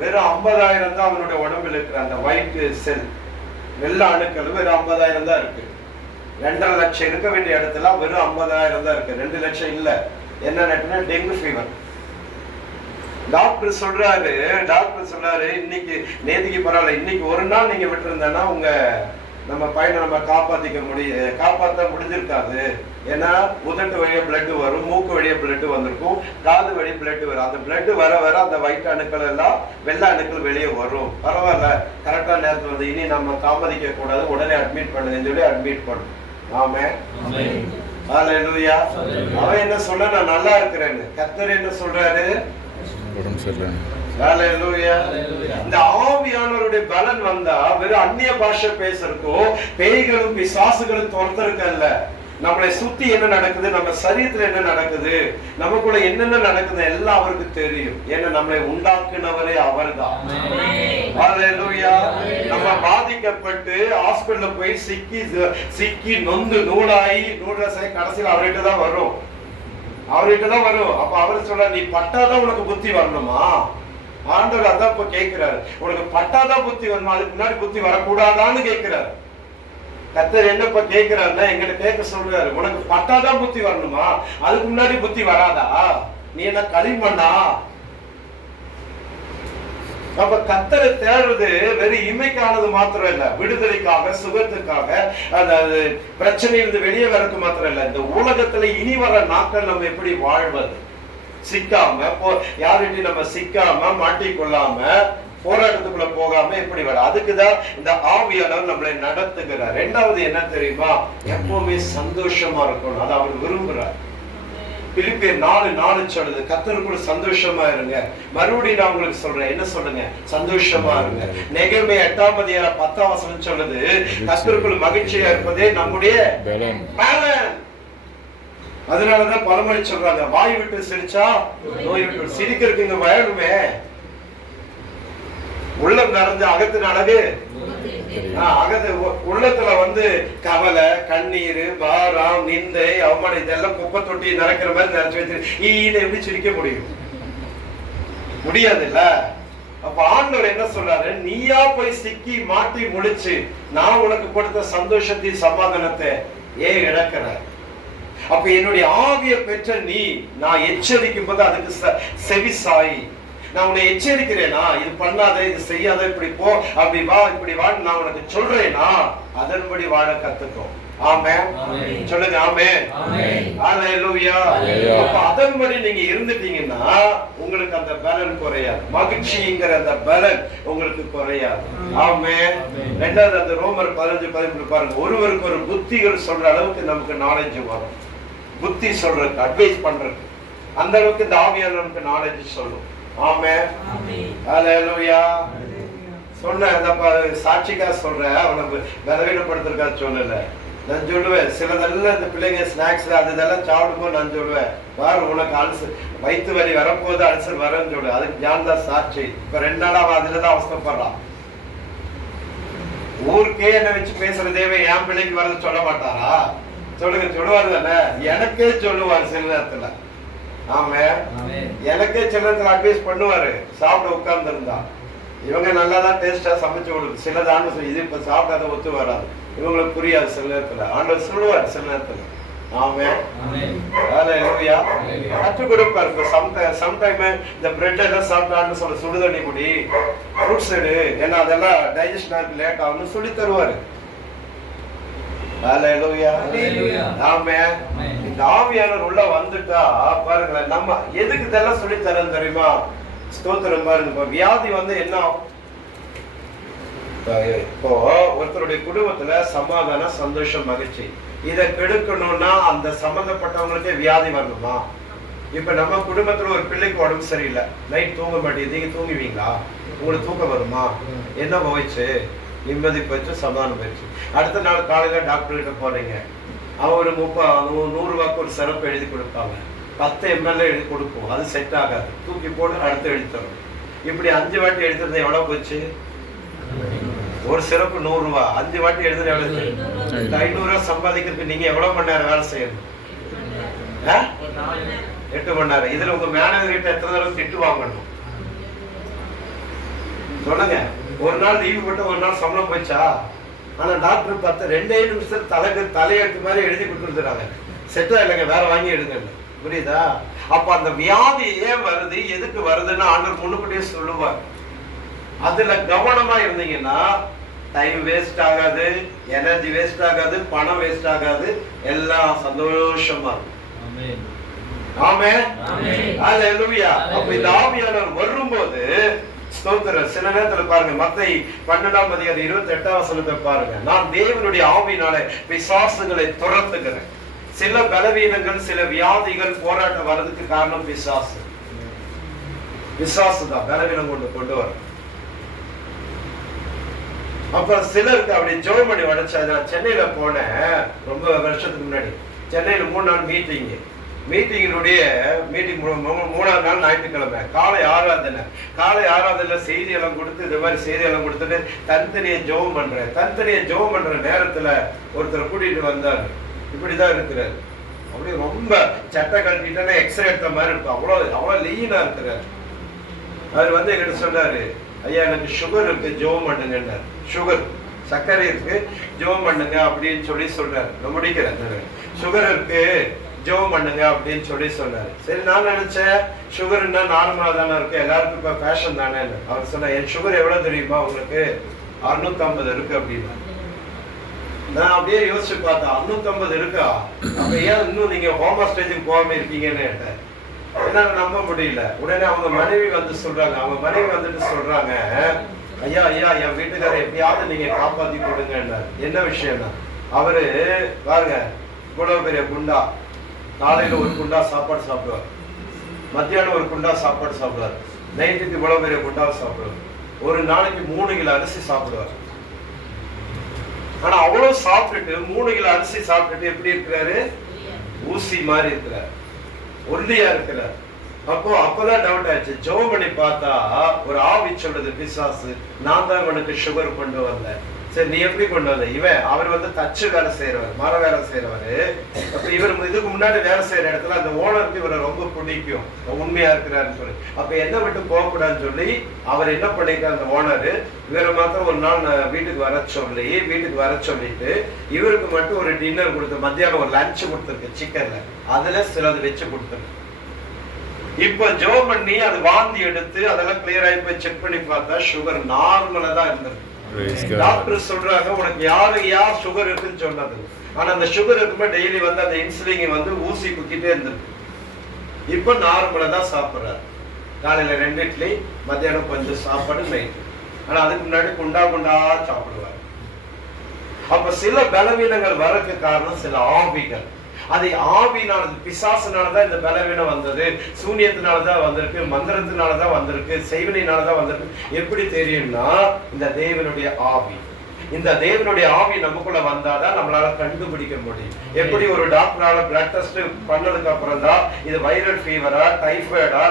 வெறும் 50,000 தான் அவனுடைய உடம்புல இருக்கிற அந்த ஒயிட் செல், வெள்ளை அணுக்கள் வெறும் 50,000 தான் இருக்கு. 2.5 லட்சம் இருக்க வேண்டிய இடத்துல வெறும் 50,000 தான் இருக்கு. 2 லட்சம் இல்ல. என்ன டெங்கு ஃபீவர். டாக்டர் சொல்றாரு இன்னைக்கு நேத்திக்கு பரவாயில்ல, இன்னைக்கு ஒரு நாள் நீங்க விட்டு இருந்தா உங்க நம்ம பையனை நம்ம காப்பாற்ற முடிஞ்சிருக்காது. ஏன்னா உதட்டு வழியா பிளட் வரும், மூக்கு வழியா பிளட் வந்திருக்கும், காது வழியா பிளட் வரும். அந்த பிளட் வர அந்த வயிற்று அணுக்கள் எல்லாம் வெள்ளை அணுக்கள் வெளியே வரும். பரவாயில்ல, கரெக்டா நேரத்துல வந்து இனி நம்ம தாமதிக்க கூடாது, உடனே அட்மிட் பண்ணுதுன்னு சொல்லி அட்மிட் பண்ணும். ஆமென். ஹalleluya. அவன் என்ன சொல்ல, நான் நல்லா இருக்கிறேன்னு. கர்த்தர் என்ன சொல்றாரு? இந்த ஆவியானவருடைய பலன் வந்தா வெறும் அந்நிய பாஷை பேசுறதுக்கோ, பேய்களும் பிசாசுகளும் துரத்துறதுக்கு அல்ல. நம்மளை சுத்தி என்ன நடக்குது, நம்ம சரீரத்துல என்ன நடக்குது, நமக்குள்ள என்னென்ன நடக்குது எல்லாம் அவருக்கு தெரியும். ஏன்னா நம்மளை உண்டாக்குனவரே அவர்தான். ஹalleluya. நம்ம பாதிக்கப்பட்டு ஹாஸ்பிடல்ல போய் சிக்கி நொந்து நூலாகி கடைசியில் அவர்கிட்ட தான் வரும். அப்ப அவர் சொல்ற, நீ பட்டாதான் உனக்கு புத்தி வரணுமா? ஆண்டவர் அதான் இப்ப கேட்கிறாரு, உனக்கு பட்டாதான் புத்தி வரணுமா, அதுக்கு முன்னாடி புத்தி வரக்கூடாதான்னு கேட்கிறாரு. கர்த்தர் என்ன இப்ப கேட்கிறாருன்னா, எங்கிட்ட கேட்க சொல்றாரு, உனக்கு பட்டாதான் புத்தி வரணுமா, அதுக்கு முன்னாடி புத்தி வராதா? நீ என்ன களிமண்ணா? அப்ப கர்த்தரை தேடுறது வெறும் இமைக்கானது மாத்திரம் இல்ல, விடுதலைக்காக, சுகத்துக்காக, அந்த பிரச்சனையிலிருந்து வெளியே வரக்கு மாத்திரம் இல்ல. இந்த உலகத்துல இனி வர நாட்கள் நம்ம எப்படி வாழ்வது, சிக்காம யார்கிட்டையும் நம்ம சிக்காம மாட்டிக்கொள்ளாம போராட்டத்துக்குள்ள போகாம எப்படி வர, அதுக்குதான் இந்த ஆவியானவர் நம்மளை நடத்துகிறார். ரெண்டாவது என்ன தெரியுமா? எப்பவுமே சந்தோஷமா இருக்கணும், அது அவர் விரும்புறார். பிலிப்பியர் 4:4 சொல்லுது, கர்த்தருக்குள் சந்தோஷமா இருங்க. மறுபடியும் நான் உங்களுக்கு சொல்றேன், என்ன சொல்லுங்க? சந்தோஷமா இருங்க. நெகேமியா 8:10 சொல்லுது, கர்த்தருக்குள் மகிழ்ச்சியா இருப்பதே நம்முடைய பலன். அதனாலதான் பழமொழி சொல்றாங்க, வாய் விட்டு சிரிச்சா நோய் விட்டு. சிரிக்கிறதுக்கு இங்க வயலுமே, உள்ளம் நிறைஞ்ச அகத்தின் அழகு. உள்ளத்துல கவலை, கண்ணீர், பாரம், நிந்தை, அவமானம் இதெல்லாம் குப்பை தொட்டி நடக்கிற மாதிரி நினைச்சு வச்சு எப்படி சிரிக்க முடியும்? முடியாது இல்ல. அப்ப ஆண்டவர் என்ன சொல்றாரு? நீயா போய் சிக்கி மாட்டி முடிச்சு நான் உனக்கு கொடுத்த சந்தோஷத்தின் சமாதானத்தை ஏன் இழக்கிற? அப்ப என்னுடைய ஆவியை பெற்ற நீ, நான் எச்சரிக்கும் போது அதுக்கு செவி சாய். நான் உன்னை எச்சரிக்கிறேனா, இது பண்ணாத, இது செய்யாத, இப்படி போ, அப்படி வா, இப்படி வா, நான் உனக்கு சொல்றேனா, அதன்படி வாழ கத்துக்கோ. ஆமென். சொல்லுங்க ஆமென். ஹல்லேலூயா. அப்ப அதன்படி நீங்க இருந்துட்டீங்கன்னா உங்களுக்கு அந்த பலன் குறையாது. மகிழ்ச்சிங்கிற அந்த பலன் உங்களுக்கு குறையாது. ஆமென். ரெண்டாவது அந்த ரோமர் 15:13 பாருங்க, ஒருவருக்கு ஒரு புத்திகள் சொல்ற அளவுக்கு நமக்கு நாலேஜ் வரும். புத்தி சொல்றதுக்கு, அட்வைஸ் பண்றதுக்கு அந்த அளவுக்கு இந்த ஆவியானவருக்கு நாலேஜ் சொல்லும். ஆமென். ஹல்லேலூயா. சொன்ன சாட்சிக்கா சொல்றேன், அவனை பலவீனப்படுத்திருக்கா சொல்லல. நான் சொல்லுவேன், சிலதெல்லாம் இந்த பிள்ளைங்க ஸ்நாக்ஸ் அது இதெல்லாம் சாப்பிடும்போது நான் சொல்லுவேன், பாரு உனக்கு அல்சர், வயிற்று வலி வரப்போது அல்சர் வரன்னு சொல்லு. அதுக்கு ஜான்தான் சாட்சி. இப்ப 2 நாளா அதுலதான் அவஸ்தப்படுறான். ஊருக்கே என்ன வச்சு பேசுற தேவை என் பிள்ளைக்கு வரது சொல்ல மாட்டாரா? சொல்லுங்க, சொல்லுவாரு தானே? எனக்கே சொல்லுவாரு சில நேரத்துல. ஆமே, எனக்கே சில நேரத்துல அட்வைஸ் பண்ணுவாரு. சாப்பிட உட்கார்ந்து இருந்தா இவங்க நல்லாதான் டேஸ்டா சமைச்சு கொடுக்கு, சிலதான்னு சொல்லி இது இப்ப சாப்பிடாத ஒத்து வராது, இவங்களுக்கு புரியாது சில நேரத்துல. ஆண்டவர் சொல்லுவார் சில நேரத்துல. ஆமே, ஹல்லேலூயா. கற்றுக் கொடுப்பார். இப்ப சம்டைம் இந்த பிரெட் எல்லாம் சாப்பிட்டான்னு சொல்ல, சுடுதண்ணி குடி, ஃப்ரூட்ஸ் எடு, ஏன்னா அதெல்லாம் டைஜஷன் ஆகுது, லேட் ஆகும்னு சொல்லி தருவாரு. ஹல்லேலூயா. ஆமென். இந்த ஆவியானவர் உள்ள வந்துட்டா பாருங்களேன், நம்ம எதுக்கு இதெல்லாம் சொல்லி தரேன் தெரியுமா? ஸ்தோத்திரம் பாருங்க. வியாதி என்ன ஆகும்? இப்போ ஒருத்தருடைய குடும்பத்துல சமாதானம், சந்தோஷம், மகிழ்ச்சி, இதை கெடுக்கணும்னா அந்த சம்பந்தப்பட்டவங்களுக்கே வியாதி வரணுமா? இப்ப நம்ம குடும்பத்துல ஒரு பிள்ளைக்கு உடம்பு சரியில்லை, நைட் தூங்க மாட்டேங்குது, நீங்க தூங்குவீங்களா? உங்களுக்கு தூக்கம் வருமா? என்ன போயிடுச்சு? நிம்மதி போயிடுச்சு, சமாதானம் போயிடுச்சு. அடுத்த நாள் காலையில டாக்டர் கிட்ட போறீங்க, அவன் ஒரு 100 ரூபாய்க்கு ஒரு சிறப்பு எழுதி கொடுப்பாங்க, 10 ml எழுதி கொடுப்போம், அது செட் ஆகாது, தூக்கி போட்டு அடுத்து எழுதி தரும். இப்படி 5 வாட்டி எழுதுறது எவ்வளவு போச்சு? ஒரு சிறப்பு 100 ரூபாய், 5 வாட்டி எழுதுறது எவ்வளவு? 500 ரூபாய் சம்பாதிக்கிறதுக்கு நீங்க எவ்வளவு மணி நேரம் வேலை செய்யணும்? 8 மணி நேரம். இதுல உங்க மேனேஜர் கிட்ட எத்தனை தடவை திட்டு வாங்கணும்? சொல்லுங்க. ஒரு நாள் லீவு போட்டு ஒரு நாள் சம்பளம் போயிச்சா? ஆனா டாக்டர் 2 நிமிஷத்துல தலையெழுத்து மாதிரி எழுதி கொடுத்துருக்காங்க, செட்டா இல்லைங்க, வேற வாங்கி எடுங்க. புரியுதா? அப்ப அந்த வியாதி ஏன் வருது, எதுக்கு வருதுன்னு ஆண்டவர் முன்னுக்கூட்டியே சொல்லுவார். அதுல கவனமா இருந்தீங்கன்னா டைம் வேஸ்ட் ஆகாது, எனர்ஜி வேஸ்ட் ஆகாது, பணம் வேஸ்ட் ஆகாது, எல்லாம் சந்தோஷமா இருக்கும். ஆமென். ஹல்லேலூயா. அப்ப இந்த ஆவியானவர் வரும்போது ஸ்தோத்திரம். சில நேரத்துல பாருங்க, மத்தேயு 12:28 பாருங்க, நான் தேவனுடைய ஆவியினாலே பிசாசுகளை துரத்துகிறேன். சில பலவீனங்கள், சில வியாதிகள், போராட்டம் வர்றதுக்கு காரணம் பிசாசு. பிசாசு தான் பலவீனம் கொண்டு வர. அப்புறம் சிலருக்கு அப்படி ஜெபம் பண்ணி வளைச்சா. நான் சென்னையில போனேன் ரொம்ப வருஷத்துக்கு முன்னாடி. சென்னையில 3 நாள் மீட்டிங்கினுடைய மீட்டிங் 3ஆவது நாள் ஞாயிற்றுக்கிழமை காலை ஆராதனை செய்தியெல்லாம் கொடுத்து, இந்த மாதிரி செய்தியெல்லாம் கொடுத்துட்டு தனித்தனியை ஜெபம் பண்ற நேரத்துல ஒருத்தர் கூட்டிட்டு வந்தார். இப்படிதான் இருக்கிறார், அப்படியே ரொம்ப சட்டை கட்டிட்டா எக்ஸ்ரே எடுத்த மாதிரி இருக்கும், அவ்வளவு லீனா இருக்கிறார். அவர் எங்கிட்ட சொன்னாரு, ஐயா எனக்கு சுகர் இருக்கு, ஜெபம் பண்ணுங்க. சுகர், சர்க்கரை இருக்கு, ஜெபம் பண்ணுங்க அப்படின்னு சொல்லி சொல்றாரு. நான் முடிக்கிறேன். சுகர் இருக்கு, ஜெபம் பண்ணுங்க அப்படின்னு சொல்லி சொன்னாரு. சரி, நான் நினைச்சேன் சுகர்னா நார்மலா தானே இருக்கு, எல்லாருக்கும் இப்ப ஃபேஷன் தானே. அவர் சொன்ன, என் சுகர் எவ்வளவு தெரியுமா உங்களுக்கு? 650 இருக்கு அப்படின்னா. நான் அப்படியே யோசிச்சு பார்த்தேன், 650 இருக்கா? அப்ப ஏன் இன்னும் நீங்க ஹோமா ஸ்டேஜுக்கு போகாம இருக்கீங்கன்னு கேட்டேன். என்னால நம்ப முடியல. உடனே அவங்க மனைவி சொல்றாங்க, சொல்றாங்க, ஐயா என் வீட்டுக்காரர் எப்படியாவது நீங்க காப்பாத்தி கொடுங்க. என்ன விஷயம்னா, அவரு பாருங்க, இவ்வளவு பெரிய குண்டா, காலையில ஒரு குண்டா சாப்பாடு சாப்பிடுவார், மத்தியானம் ஒரு குண்டா சாப்பாடு சாப்பிடுவார், நைட்டுக்கு இவ்வளவு பெரிய குண்டாவை சாப்பிடுவார், ஒரு நாளைக்கு 3 கிலோ அரிசி சாப்பிடுவார். ஆனா அவ்வளவு சாப்பிட்டுட்டு 3 கிலோ அரிசி சாப்பிட்டுட்டு எப்படி இருக்கிறாரு? ஊசி மாதிரி இருக்கிறார், ஒல்லியா இருக்கிறார். அப்பதான் டவுட் ஆயிடுச்சு. ஜெபம் பண்ணி பார்த்தா ஒரு ஆவி சொல்றது, பிசாசு, நான் தான் இவனுக்கு சுகர் கொண்டு வந்தேன். சரி, நீ எப்படி கொண்டு வந்த? அவர் தச்சு வேலை செய்யறவர், மர வேலை செய்யறவரு. அப்ப இவர் இதுக்கு முன்னாடி வேலை செய்யற இடத்துல அந்த ஓனருக்கு இவரை ரொம்ப பிடிக்கும், உண்மையா இருக்கிறாருன்னு சொல்லி. அப்ப என்ன விட்டு போகக்கூடாதுன்னு சொல்லி அவர் என்ன பண்ணிருக்காரு, அந்த ஓனரு இவரை மாத்திரம் ஒரு நாள் வீட்டுக்கு வர சொல்லிட்டு இவருக்கு மட்டும் ஒரு டின்னர் கொடுத்து, மத்தியானம் ஒரு லஞ்ச் கொடுத்துருக்கு சிக்கன்ல, அதுல சிலது வச்சு கொடுத்துருக்கு. இப்ப ஜெபம் பண்ணி அது வாந்தி எடுத்து அதெல்லாம் கிளியர் ஆகி போய் செக் பண்ணி பார்த்தா சுகர் நார்மலா தான் இருந்திருக்கு. டாக்டர் சொல்றாங்க, உனக்கு யார் சுகர் இருக்குன்னு சொன்னது. ஆனா அந்த சுகர் இருக்கும்போது டெய்லி அந்த இன்சுலின் ஊசி குத்திட்டே இருந்திருக்கு. இப்ப நார்மலா தான் சாப்பிடுறாரு. காலையில 2 இட்லி, மத்தியானம் கொஞ்சம் சாப்பாடு, நைட்டு. ஆனா அதுக்கு முன்னாடி குண்டா சாப்பிடுவார். அப்ப சில பலவீனங்கள் வரக்கு காரணம் சில ஆவிகள். அது ஆவினால, பிசாசுனாலதான் இந்த பலவீனம் வந்தது, சூனியத்தினாலதான் வந்திருக்கு, மந்திரத்தினாலதான் வந்திருக்கு, செய்வினையினாலதான் வந்திருக்கு. எப்படி தெரியும்னா இந்த தேவனுடைய ஆவி, இந்த தேவனுடைய ஆவி நமக்குள்ள வந்தாதான் நம்மளால கண்டுபிடிக்க முடியும். எப்படி ஒரு டாக்டரால பிளட் டெஸ்ட் பண்ணதுக்கு அப்புறம் தான் இது வைரல் ஃபீவரா, டைஃபாய்டா,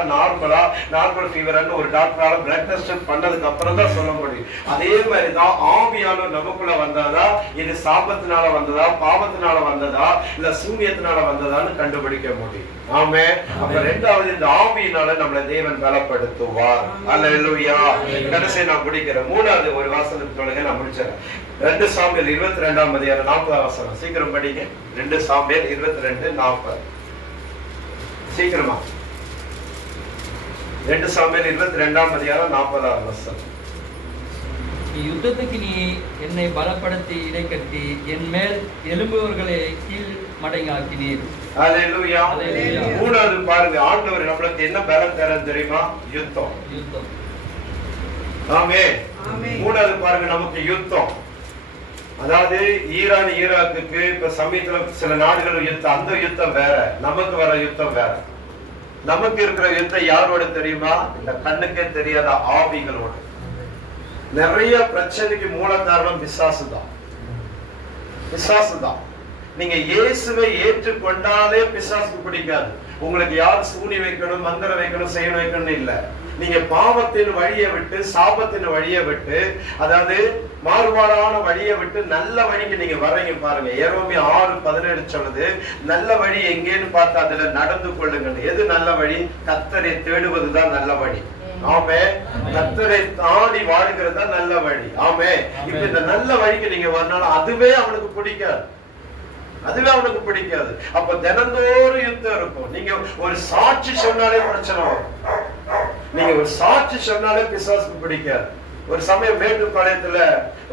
நார்மல் ஃபீவரான்னு ஒரு டாக்டரால பிளட் டெஸ்ட் பண்ணதுக்கு அப்புறம் தான் சொல்ல முடியும். அதே மாதிரிதான் ஆவியானவர் நமக்குள்ள வந்தாதான் இது சாபத்தினால வந்ததா, பாவத்தினால வந்ததா, இல்ல சூனியத்தினால வந்ததான்னு கண்டுபிடிக்க முடியும். ஆமே. அப்ப 2வது இந்த ஆவியினால நம்மளை தேவன் பலப்படுத்துவார். அல்லேலூயா. கடைசி நான் முடிக்கிறேன். 3வது ஒரு வாசனம் சொல்லுங்க, நான் முடிச்சிடறேன். 2 சாமுவேல் 22ஆம் அதிகாரம் 40ஆம் வசனம். சீக்கிரம் படிங்க. 2 சாமுவேல் 22:40. சீக்கிரமா. 2 சாமுவேல் 22ஆம் அதிகாரம் 40ஆம் வசனம். யுத்தத்துக்கு நீ என்னை பலப்படுத்தி இடை கட்டி என் மேல் எலும்புவர்களை கீழ் மடங்காக்கினீர். அல்லேலூயா. 3வது பாருங்க, ஆண்டவர் நம்மளுக்கு என்ன பலம் தரேன் தெரியுமா? யுத்தம். ஆமென். 3வது பாருங்க, நமக்கு யுத்தம். அதாவது ஈரான் ஈராக்குக்கு இப்ப சமயத்துல சில நாடுகள் யுத்தம், அந்த யுத்தம் வேற, நமக்கு வர யுத்தம் வேற. நமக்கு இருக்கிற யுத்தம் யாரோட தெரியுமா? இந்த கண்ணுக்கே தெரியாத ஆவிகளோட. நிறைய பிரச்சனைக்கு மூல காரணம் பிசாசுதான். நீங்க இயேசுவை ஏற்றுக்கொண்டாலே பிசாசுக்கு பிடிக்காது. உங்களுக்கு யார் சூனி வைக்கணும், மந்திரம் வைக்கணும், செய்யணும் வைக்கணும் இல்ல. நீங்க பாவத்தின் வழியை விட்டு, சாபத்தின் வழியை விட்டு, அதாவது மாறுபாடான வழியை விட்டு நல்ல வழிக்கு நீங்க வரீங்க பாருங்க. எரோமியா 6:17 சொல்லுது, நல்ல வழி எங்கேன்னு பார்த்தா அதுல நடந்து கொள்ளுங்க. எது நல்ல வழி? கர்த்தரை தேடுவதுதான் நல்ல வழி. ஆமே. கர்த்தரை தாண்டி வாழ்கிறது தான் நல்ல வழி. ஆமே. இப்ப இந்த நல்ல வழிக்கு நீங்க வரனால அதுவே அவனுக்கு பிடிக்காது. அப்ப தினந்தோறும் யுத்தம் இருக்கும். நீங்க ஒரு சாட்சி சொன்னாலே பிரச்சனை வரும். நீங்க ஒரு சாட்சி சொன்னாலே பிசாசுக்கு பிடிக்காது. ஒரு சமயம் மேட்டுப்பாளையத்துல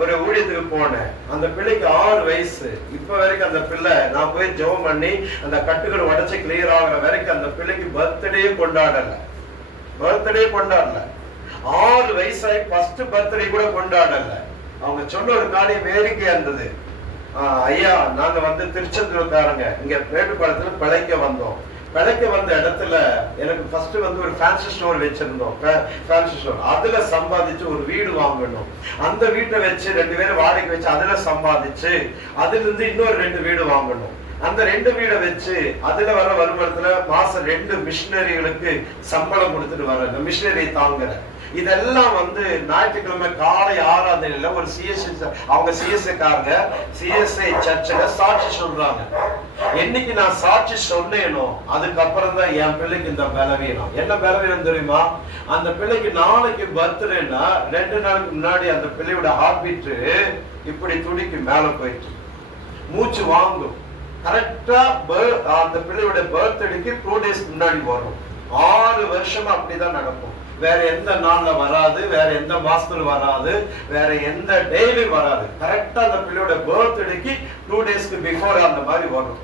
ஒரு ஊழியத்துக்கு போனேன். அந்த பிள்ளைக்கு 6 வயசு. இப்ப வரைக்கும் அந்த பிள்ளை, நான் போய் ஜெபம் பண்ணி அந்த கட்டுகள் உடைச்சு கிளியர் ஆகுற வரைக்கும் அந்த பிள்ளைக்கு பர்த்டே கொண்டாடல. 6 வயசாயி ஃபர்ஸ்ட் பர்த்டே கூட கொண்டாடல. அவங்க சொன்ன ஒரு காரியம் வேடிக்கையா இருந்தது. ஐயா, நாங்க திருச்செந்தூர்காரங்க, இங்க மேட்டுப்பாளையத்துல பிழைக்க வந்தோம். பிழைக்க வந்த இடத்துல எனக்கு ஃபர்ஸ்ட் ஒரு ஃபேன்சி ஸ்டோர் வச்சிருந்தோம். ஃபேன்சி ஸ்டோர் அதுல சம்பாதிச்சு ஒரு வீடு வாங்கணும். அந்த வீட்டை வச்சு 2 பேரும் வாடகை வச்சு அதுல சம்பாதிச்சு அதுல இருந்து இன்னொரு 2 வீடு வாங்கணும். அந்த 2 வீடை வச்சு அதுல வர வருமானத்துல மாசம் 2 மிஷினரிகளுக்கு சம்பளம் கொடுத்துட்டு வர மிஷினரி தாங்குற. இதெல்லாம் ஞாயிற்றுக்கிழமை காலை 6ஆம் ஒரு சிஎஸ்ஐ, அவங்க சிஎஸ்ஐக்காரங்க சிஎஸ்ஐ சர்ச்சில் சாட்சி சொல்றாங்க. என்னைக்கு நான் சாட்சி சொன்னேனோ அதுக்கப்புறம் தான் என் பிள்ளைக்கு இந்த பலவீனம். என்ன பலவீனம் தெரியுமா? அந்த பிள்ளைக்கு நாளைக்கு பர்த்டேன்னா 2 நாளுக்கு முன்னாடி அந்த பிள்ளையோட ஹார்ட் பீட் இப்படி துடிக்கு மேல போயிட்டு மூச்சு வாங்கும். கரெக்டா அந்த பிள்ளையோட பர்த்டேக்கு 2 days முன்னாடி வரும். 6 வருஷமா அப்படிதான் நடக்கும். வேற எந்த நாள்ல வராது, வேற எந்த மாசத்துல வராது, வேற எந்த டேலி வராது. கரெக்டா அந்த பிள்ளையோட பர்த்டேக்கு 2 daysக்கு பிஃபோர் அந்த மாதிரி வரும்.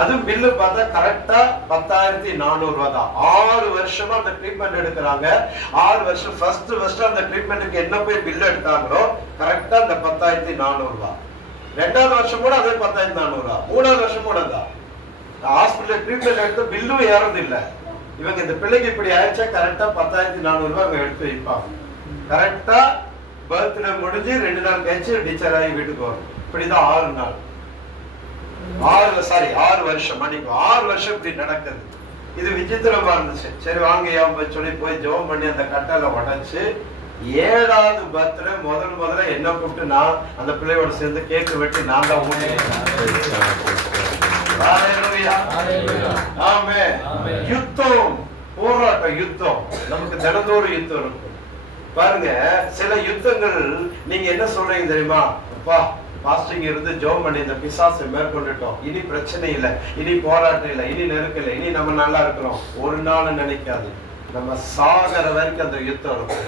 அது பில்லு பார்த்தா கரெக்டா 10,400 தான். 6 வருஷமா அந்த ட்ரீட்மெண்ட் எடுக்கிறாங்க. 6 வருஷம் ஃபர்ஸ்ட் அந்த ட்ரீட்மெண்ட்டுக்கு என்ன போய் பில் எடுத்தாங்களோ கரெக்டா அந்த 10,400 தான். 2வது வருஷம் கூட அதே 10,400 தான். 3வது வருஷம் கூட தான். ஹாஸ்பிட்டல் ட்ரீட்மெண்ட் எடுத்து பில்லும் ஏறது இல்லை. இவங்க இந்த பிள்ளைக்கு இப்படி ஆயிடுச்சா கரெக்டா 10,400 ரூபாய் அவங்க எடுத்து வைப்பாங்க. கரெக்டா பர்த்டே முடிஞ்சு 2 நாள் கழிச்சு டீச்சர் ஆகி வீட்டுக்கு வரும். இப்படிதான் 6 நாள் 6 வருஷம் மன்னிக்கும் 6 வருஷம் இப்படி நடக்குது. இது விசித்திரமா இருந்துச்சு. சரி வாங்க சொல்லி போய் ஜெபம் பண்ணி அந்த கட்டளை உடைச்சு 7வது பர்த்டே முதல்ல என்ன கூப்பிட்டு நான் அந்த பிள்ளையோட சேர்ந்து கேக்கு வெட்டி நான் தான் யுத்தம் போராட்டம் யுத்தம் நமக்கு தினந்தோறும் யுத்தம் இருக்கும். பாருங்க சில யுத்தங்கள் நீங்க என்ன சொல்றீங்க தெரியுமா? அப்பா பாஸ்டிங் இருந்து ஜெபம் பண்ணி இந்த பிசாசை மேற்கொண்டுட்டோம், இனி பிரச்சனை இல்லை, இனி போராட்டம் இல்லை, இனி நெருக்கல, இனி நம்ம நல்லா இருக்கிறோம். ஒரு நாள் நினைக்காது, நம்ம சாகர வரைக்கும் அந்த யுத்தம் இருக்கும்.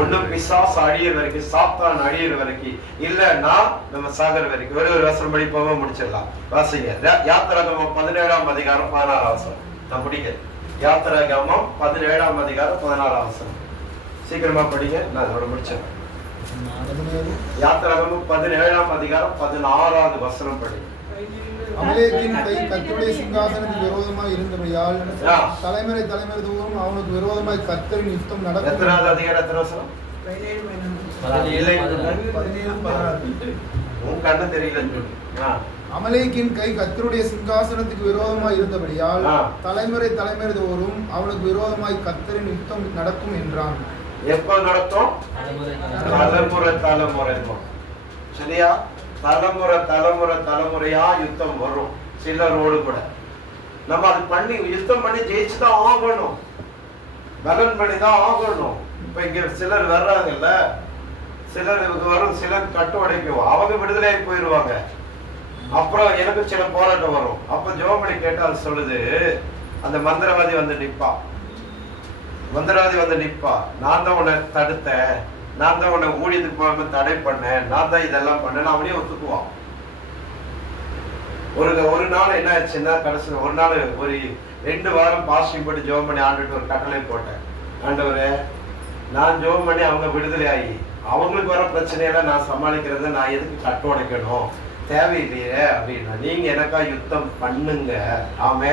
ஒண்ணு பிசாசு அழியிற வரைக்கும், சாத்தான் அழியிற வரைக்கும், இல்லன்னா நம்ம சாகர வரைக்கும். ஒரு வசனம் படிப்போமா முடிச்சிடலாம். வாசிங்க யாத்திராகமம் 17ஆம் அதிகாரம் 16ஆம் வசனம். நான் முடிக்க யாத்திராகமம் 17ஆம் அதிகாரம் 16ஆம் வசனம். சீக்கிரமா படிங்க, நான் அதோட முடிச்சிடறேன். யாத்திராகமம் 17ஆம் அதிகாரம் 16வது வசனம் படிங்க. அமலேக்கின் கை கர்த்தருடைய சிங்காசனத்துக்கு விரோதமாய் இருந்தபடியால் தலைமுறை தோறும் அவனுக்கு விரோதமாய் கர்த்தரின் யுத்தம் நடக்கும். எத்தனாவது அதிகாரம் எத்தனை வசனம்? 17 உன் கண்ணு தெரியல. அமலேக்கின் கை கர்த்தருடைய சிங்காசனத்துக்கு விரோதமாய் இருந்தபடியால் தலைமுறை தோறும் அவனுக்கு விரோதமாய் கர்த்தரின் யுத்தம் நடக்கும் என்றான். எப்ப நடத்தும்? தலைமுறை சரியா? தலைமுறையா யுத்தம் வரும் சிலரோடு கூட. நம்ம அது பண்ணி யுத்தம் பண்ணி ஜெயிச்சுதான் ஆகணும், பலன் பண்ணிதான் ஆகணும். இப்ப இங்க சிலர் வர்றாங்கல்ல, சிலர் வரும், சிலர் கட்டு உடைக்கும், அவங்க விடுதலை போயிருவாங்க. அப்புறம் எனக்கு சில போராட்டம் வரும். அப்ப ஜெபமணி கேட்டால் சொல்லுது, அந்த மந்திரவாதி வந்து நிப்பா, நான் தான் உன்னை தடுத்தேன், நான் தான் உன்னை ஊழியத்துக்கு போகாம தடை பண்ணேன், நான் தான் இதெல்லாம் பண்ணேன், அவனே ஒத்துக்குவான். ஒரு நாள் என்ன ஆச்சுன்னா, கடைசி ஒரு நாள் ஒரு 2 வாரம் பாஸ்டிங் போட்டு ஜெபம் பண்ணி ஆண்டுட்டு ஒரு கட்டளை போட்டேன். ஆண்டவரே, நான் ஜெபம் பண்ணி அவங்க விடுதலை ஆகி அவங்களுக்கு வர பிரச்சனையெல்லாம் நான் சமாளிக்கிறத நான் எதுக்கு கட்டு உடைக்கணும், தேவையில்லையே அப்படின்னா நீங்க எனக்கா யுத்தம் பண்ணுங்க. ஆமே,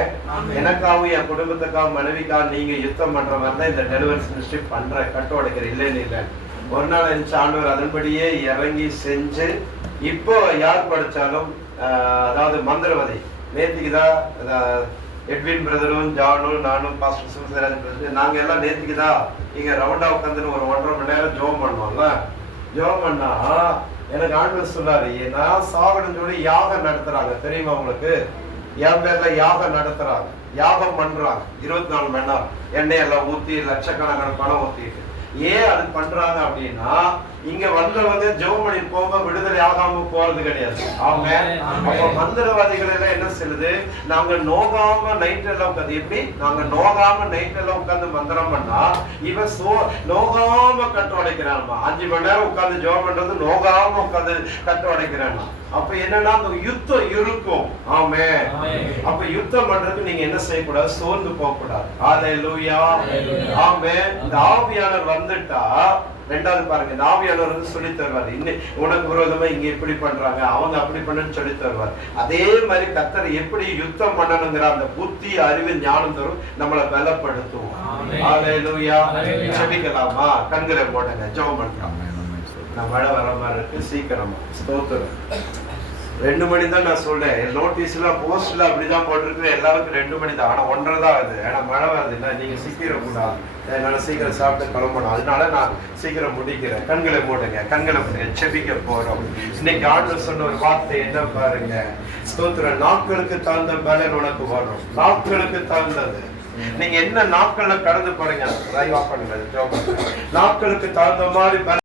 எனக்காகவும் என் குடும்பத்துக்காகவும் மனைவிக்காக நீங்க யுத்தம் பண்ற மாதிரி தான் இந்த டெலிவரன்ஸ் மினிஸ்ட்ரி பண்ற, கட்டு உடைக்கிற இல்லைன்னு இல்லை. ஒரு நாள் இருந்துச்சு, ஆண்டவர் அதன்படியே இறங்கி செஞ்சு இப்போ யார் படிச்சாலும் அதாவது மந்திரவாதி நேத்திக்குதான் எட்வின் பிரதரும் ஜானும் நானும் பாஸ்டர் சிவசராஜ் நாங்க எல்லாம் நேத்திக்குதான் இங்க ரவுண்டா உட்காந்துன்னு ஒரு 1.5 மணி நேரம் ஜெபம் பண்ணுவோம்ல. ஜெபம் பண்ணா எனக்கு ஆண்டவர் சொன்னாரு, நான் சாகணும்னு சொல்லி யாகம் நடத்துறாங்க தெரியுமா உங்களுக்கு? என் பேர்ல யாகம் நடத்துறாங்க, யாகம் பண்றாங்க 24 மணி நேரம் எண்ணெய் எல்லாம் ஊத்தி லட்சக்கணக்கான பணம் ஊத்திட்டு. ஏன் அது பண்றாங்க அப்படின்னா, இங்க வந்தவங்க ஜெபம் பண்ணி போக விடுதலை ஆகாம போறது கிடையாது. அவங்க அப்ப மந்திரவாதிகள் எல்லாம் என்ன சொல்லுது, நாங்க நோகாம நைட் எல்லாம் உட்காந்து, எப்படி நாங்க நோகாம நைட் எல்லாம் உட்காந்து மந்திரம் பண்ணா இவன் நோகாம கட்டு உடைக்கிறான்மா. 5 மணி நேரம் உட்காந்து ஜெபம் பண்றது நோகாம உட்காந்து கட்டு உடைக்கிறான். அப்ப என்னன்னா அந்த யுத்தம் இருக்கும். ஆமே, அப்ப யுத்தம் பண்றதுக்கு நீங்க என்ன செய்யக்கூடாது, சோர்ந்து போக கூடாது. ஹல்லேலூயா. ஆமே, இந்த ஆவியானவர் வந்துட்டா 2வது பாருங்க, இந்த ஆவியானவர் வந்து சொல்லி தருவார், இன்னும் உனக்கு விரோதமா இங்க இப்படி பண்றாங்க, அவங்க அப்படி பண்ணுன்னு சொல்லி தருவார். அதே மாதிரி கர்த்தர் எப்படி யுத்தம் பண்ணணுங்கிற அந்த புத்தி அறிவு ஞானம் தரும், நம்மளை பலப்படுத்துவோம். ஹல்லேலூயா. ஜெபிக்கலாமா? கண்களை போடுங்க, ஜெபம் பண்ணலாம். நான் மழை வர மாதிரி இருக்கு, சீக்கிரமா. ஸ்தோத்திரம். 2 மணி தான் நான் சொல்றேன். நோட்டீஸ்ல போஸ்ட்ல அப்படிதான் போட்டிருக்கு, எல்லாருக்கும் 2 மணி தான். ஆனா 1:30 தான் ஆகுது. ஏன்னா மழை வருது இல்லை, நீங்க சீக்கிரம் கூடாது, என்னால சீக்கிரம் சாப்பிட்டு கிளம்பணும். அதனால நான் சீக்கிரம் முடிக்கிறேன். கண்களை மூடுங்க, கண்களை மூடுங்க, செபிக்க போறோம். இன்னைக்கு ஆண்டவர் சொன்ன ஒரு வார்த்தை என்ன பாருங்க. ஸ்தோத்திரம். நாட்களுக்கு தகுந்த பலன் உனக்கு வரும், நாட்களுக்கு தகுந்தது. நீங்க என்ன நாட்கள்ல கடந்து பாருங்க, நாட்களுக்கு தகுந்த மாதிரி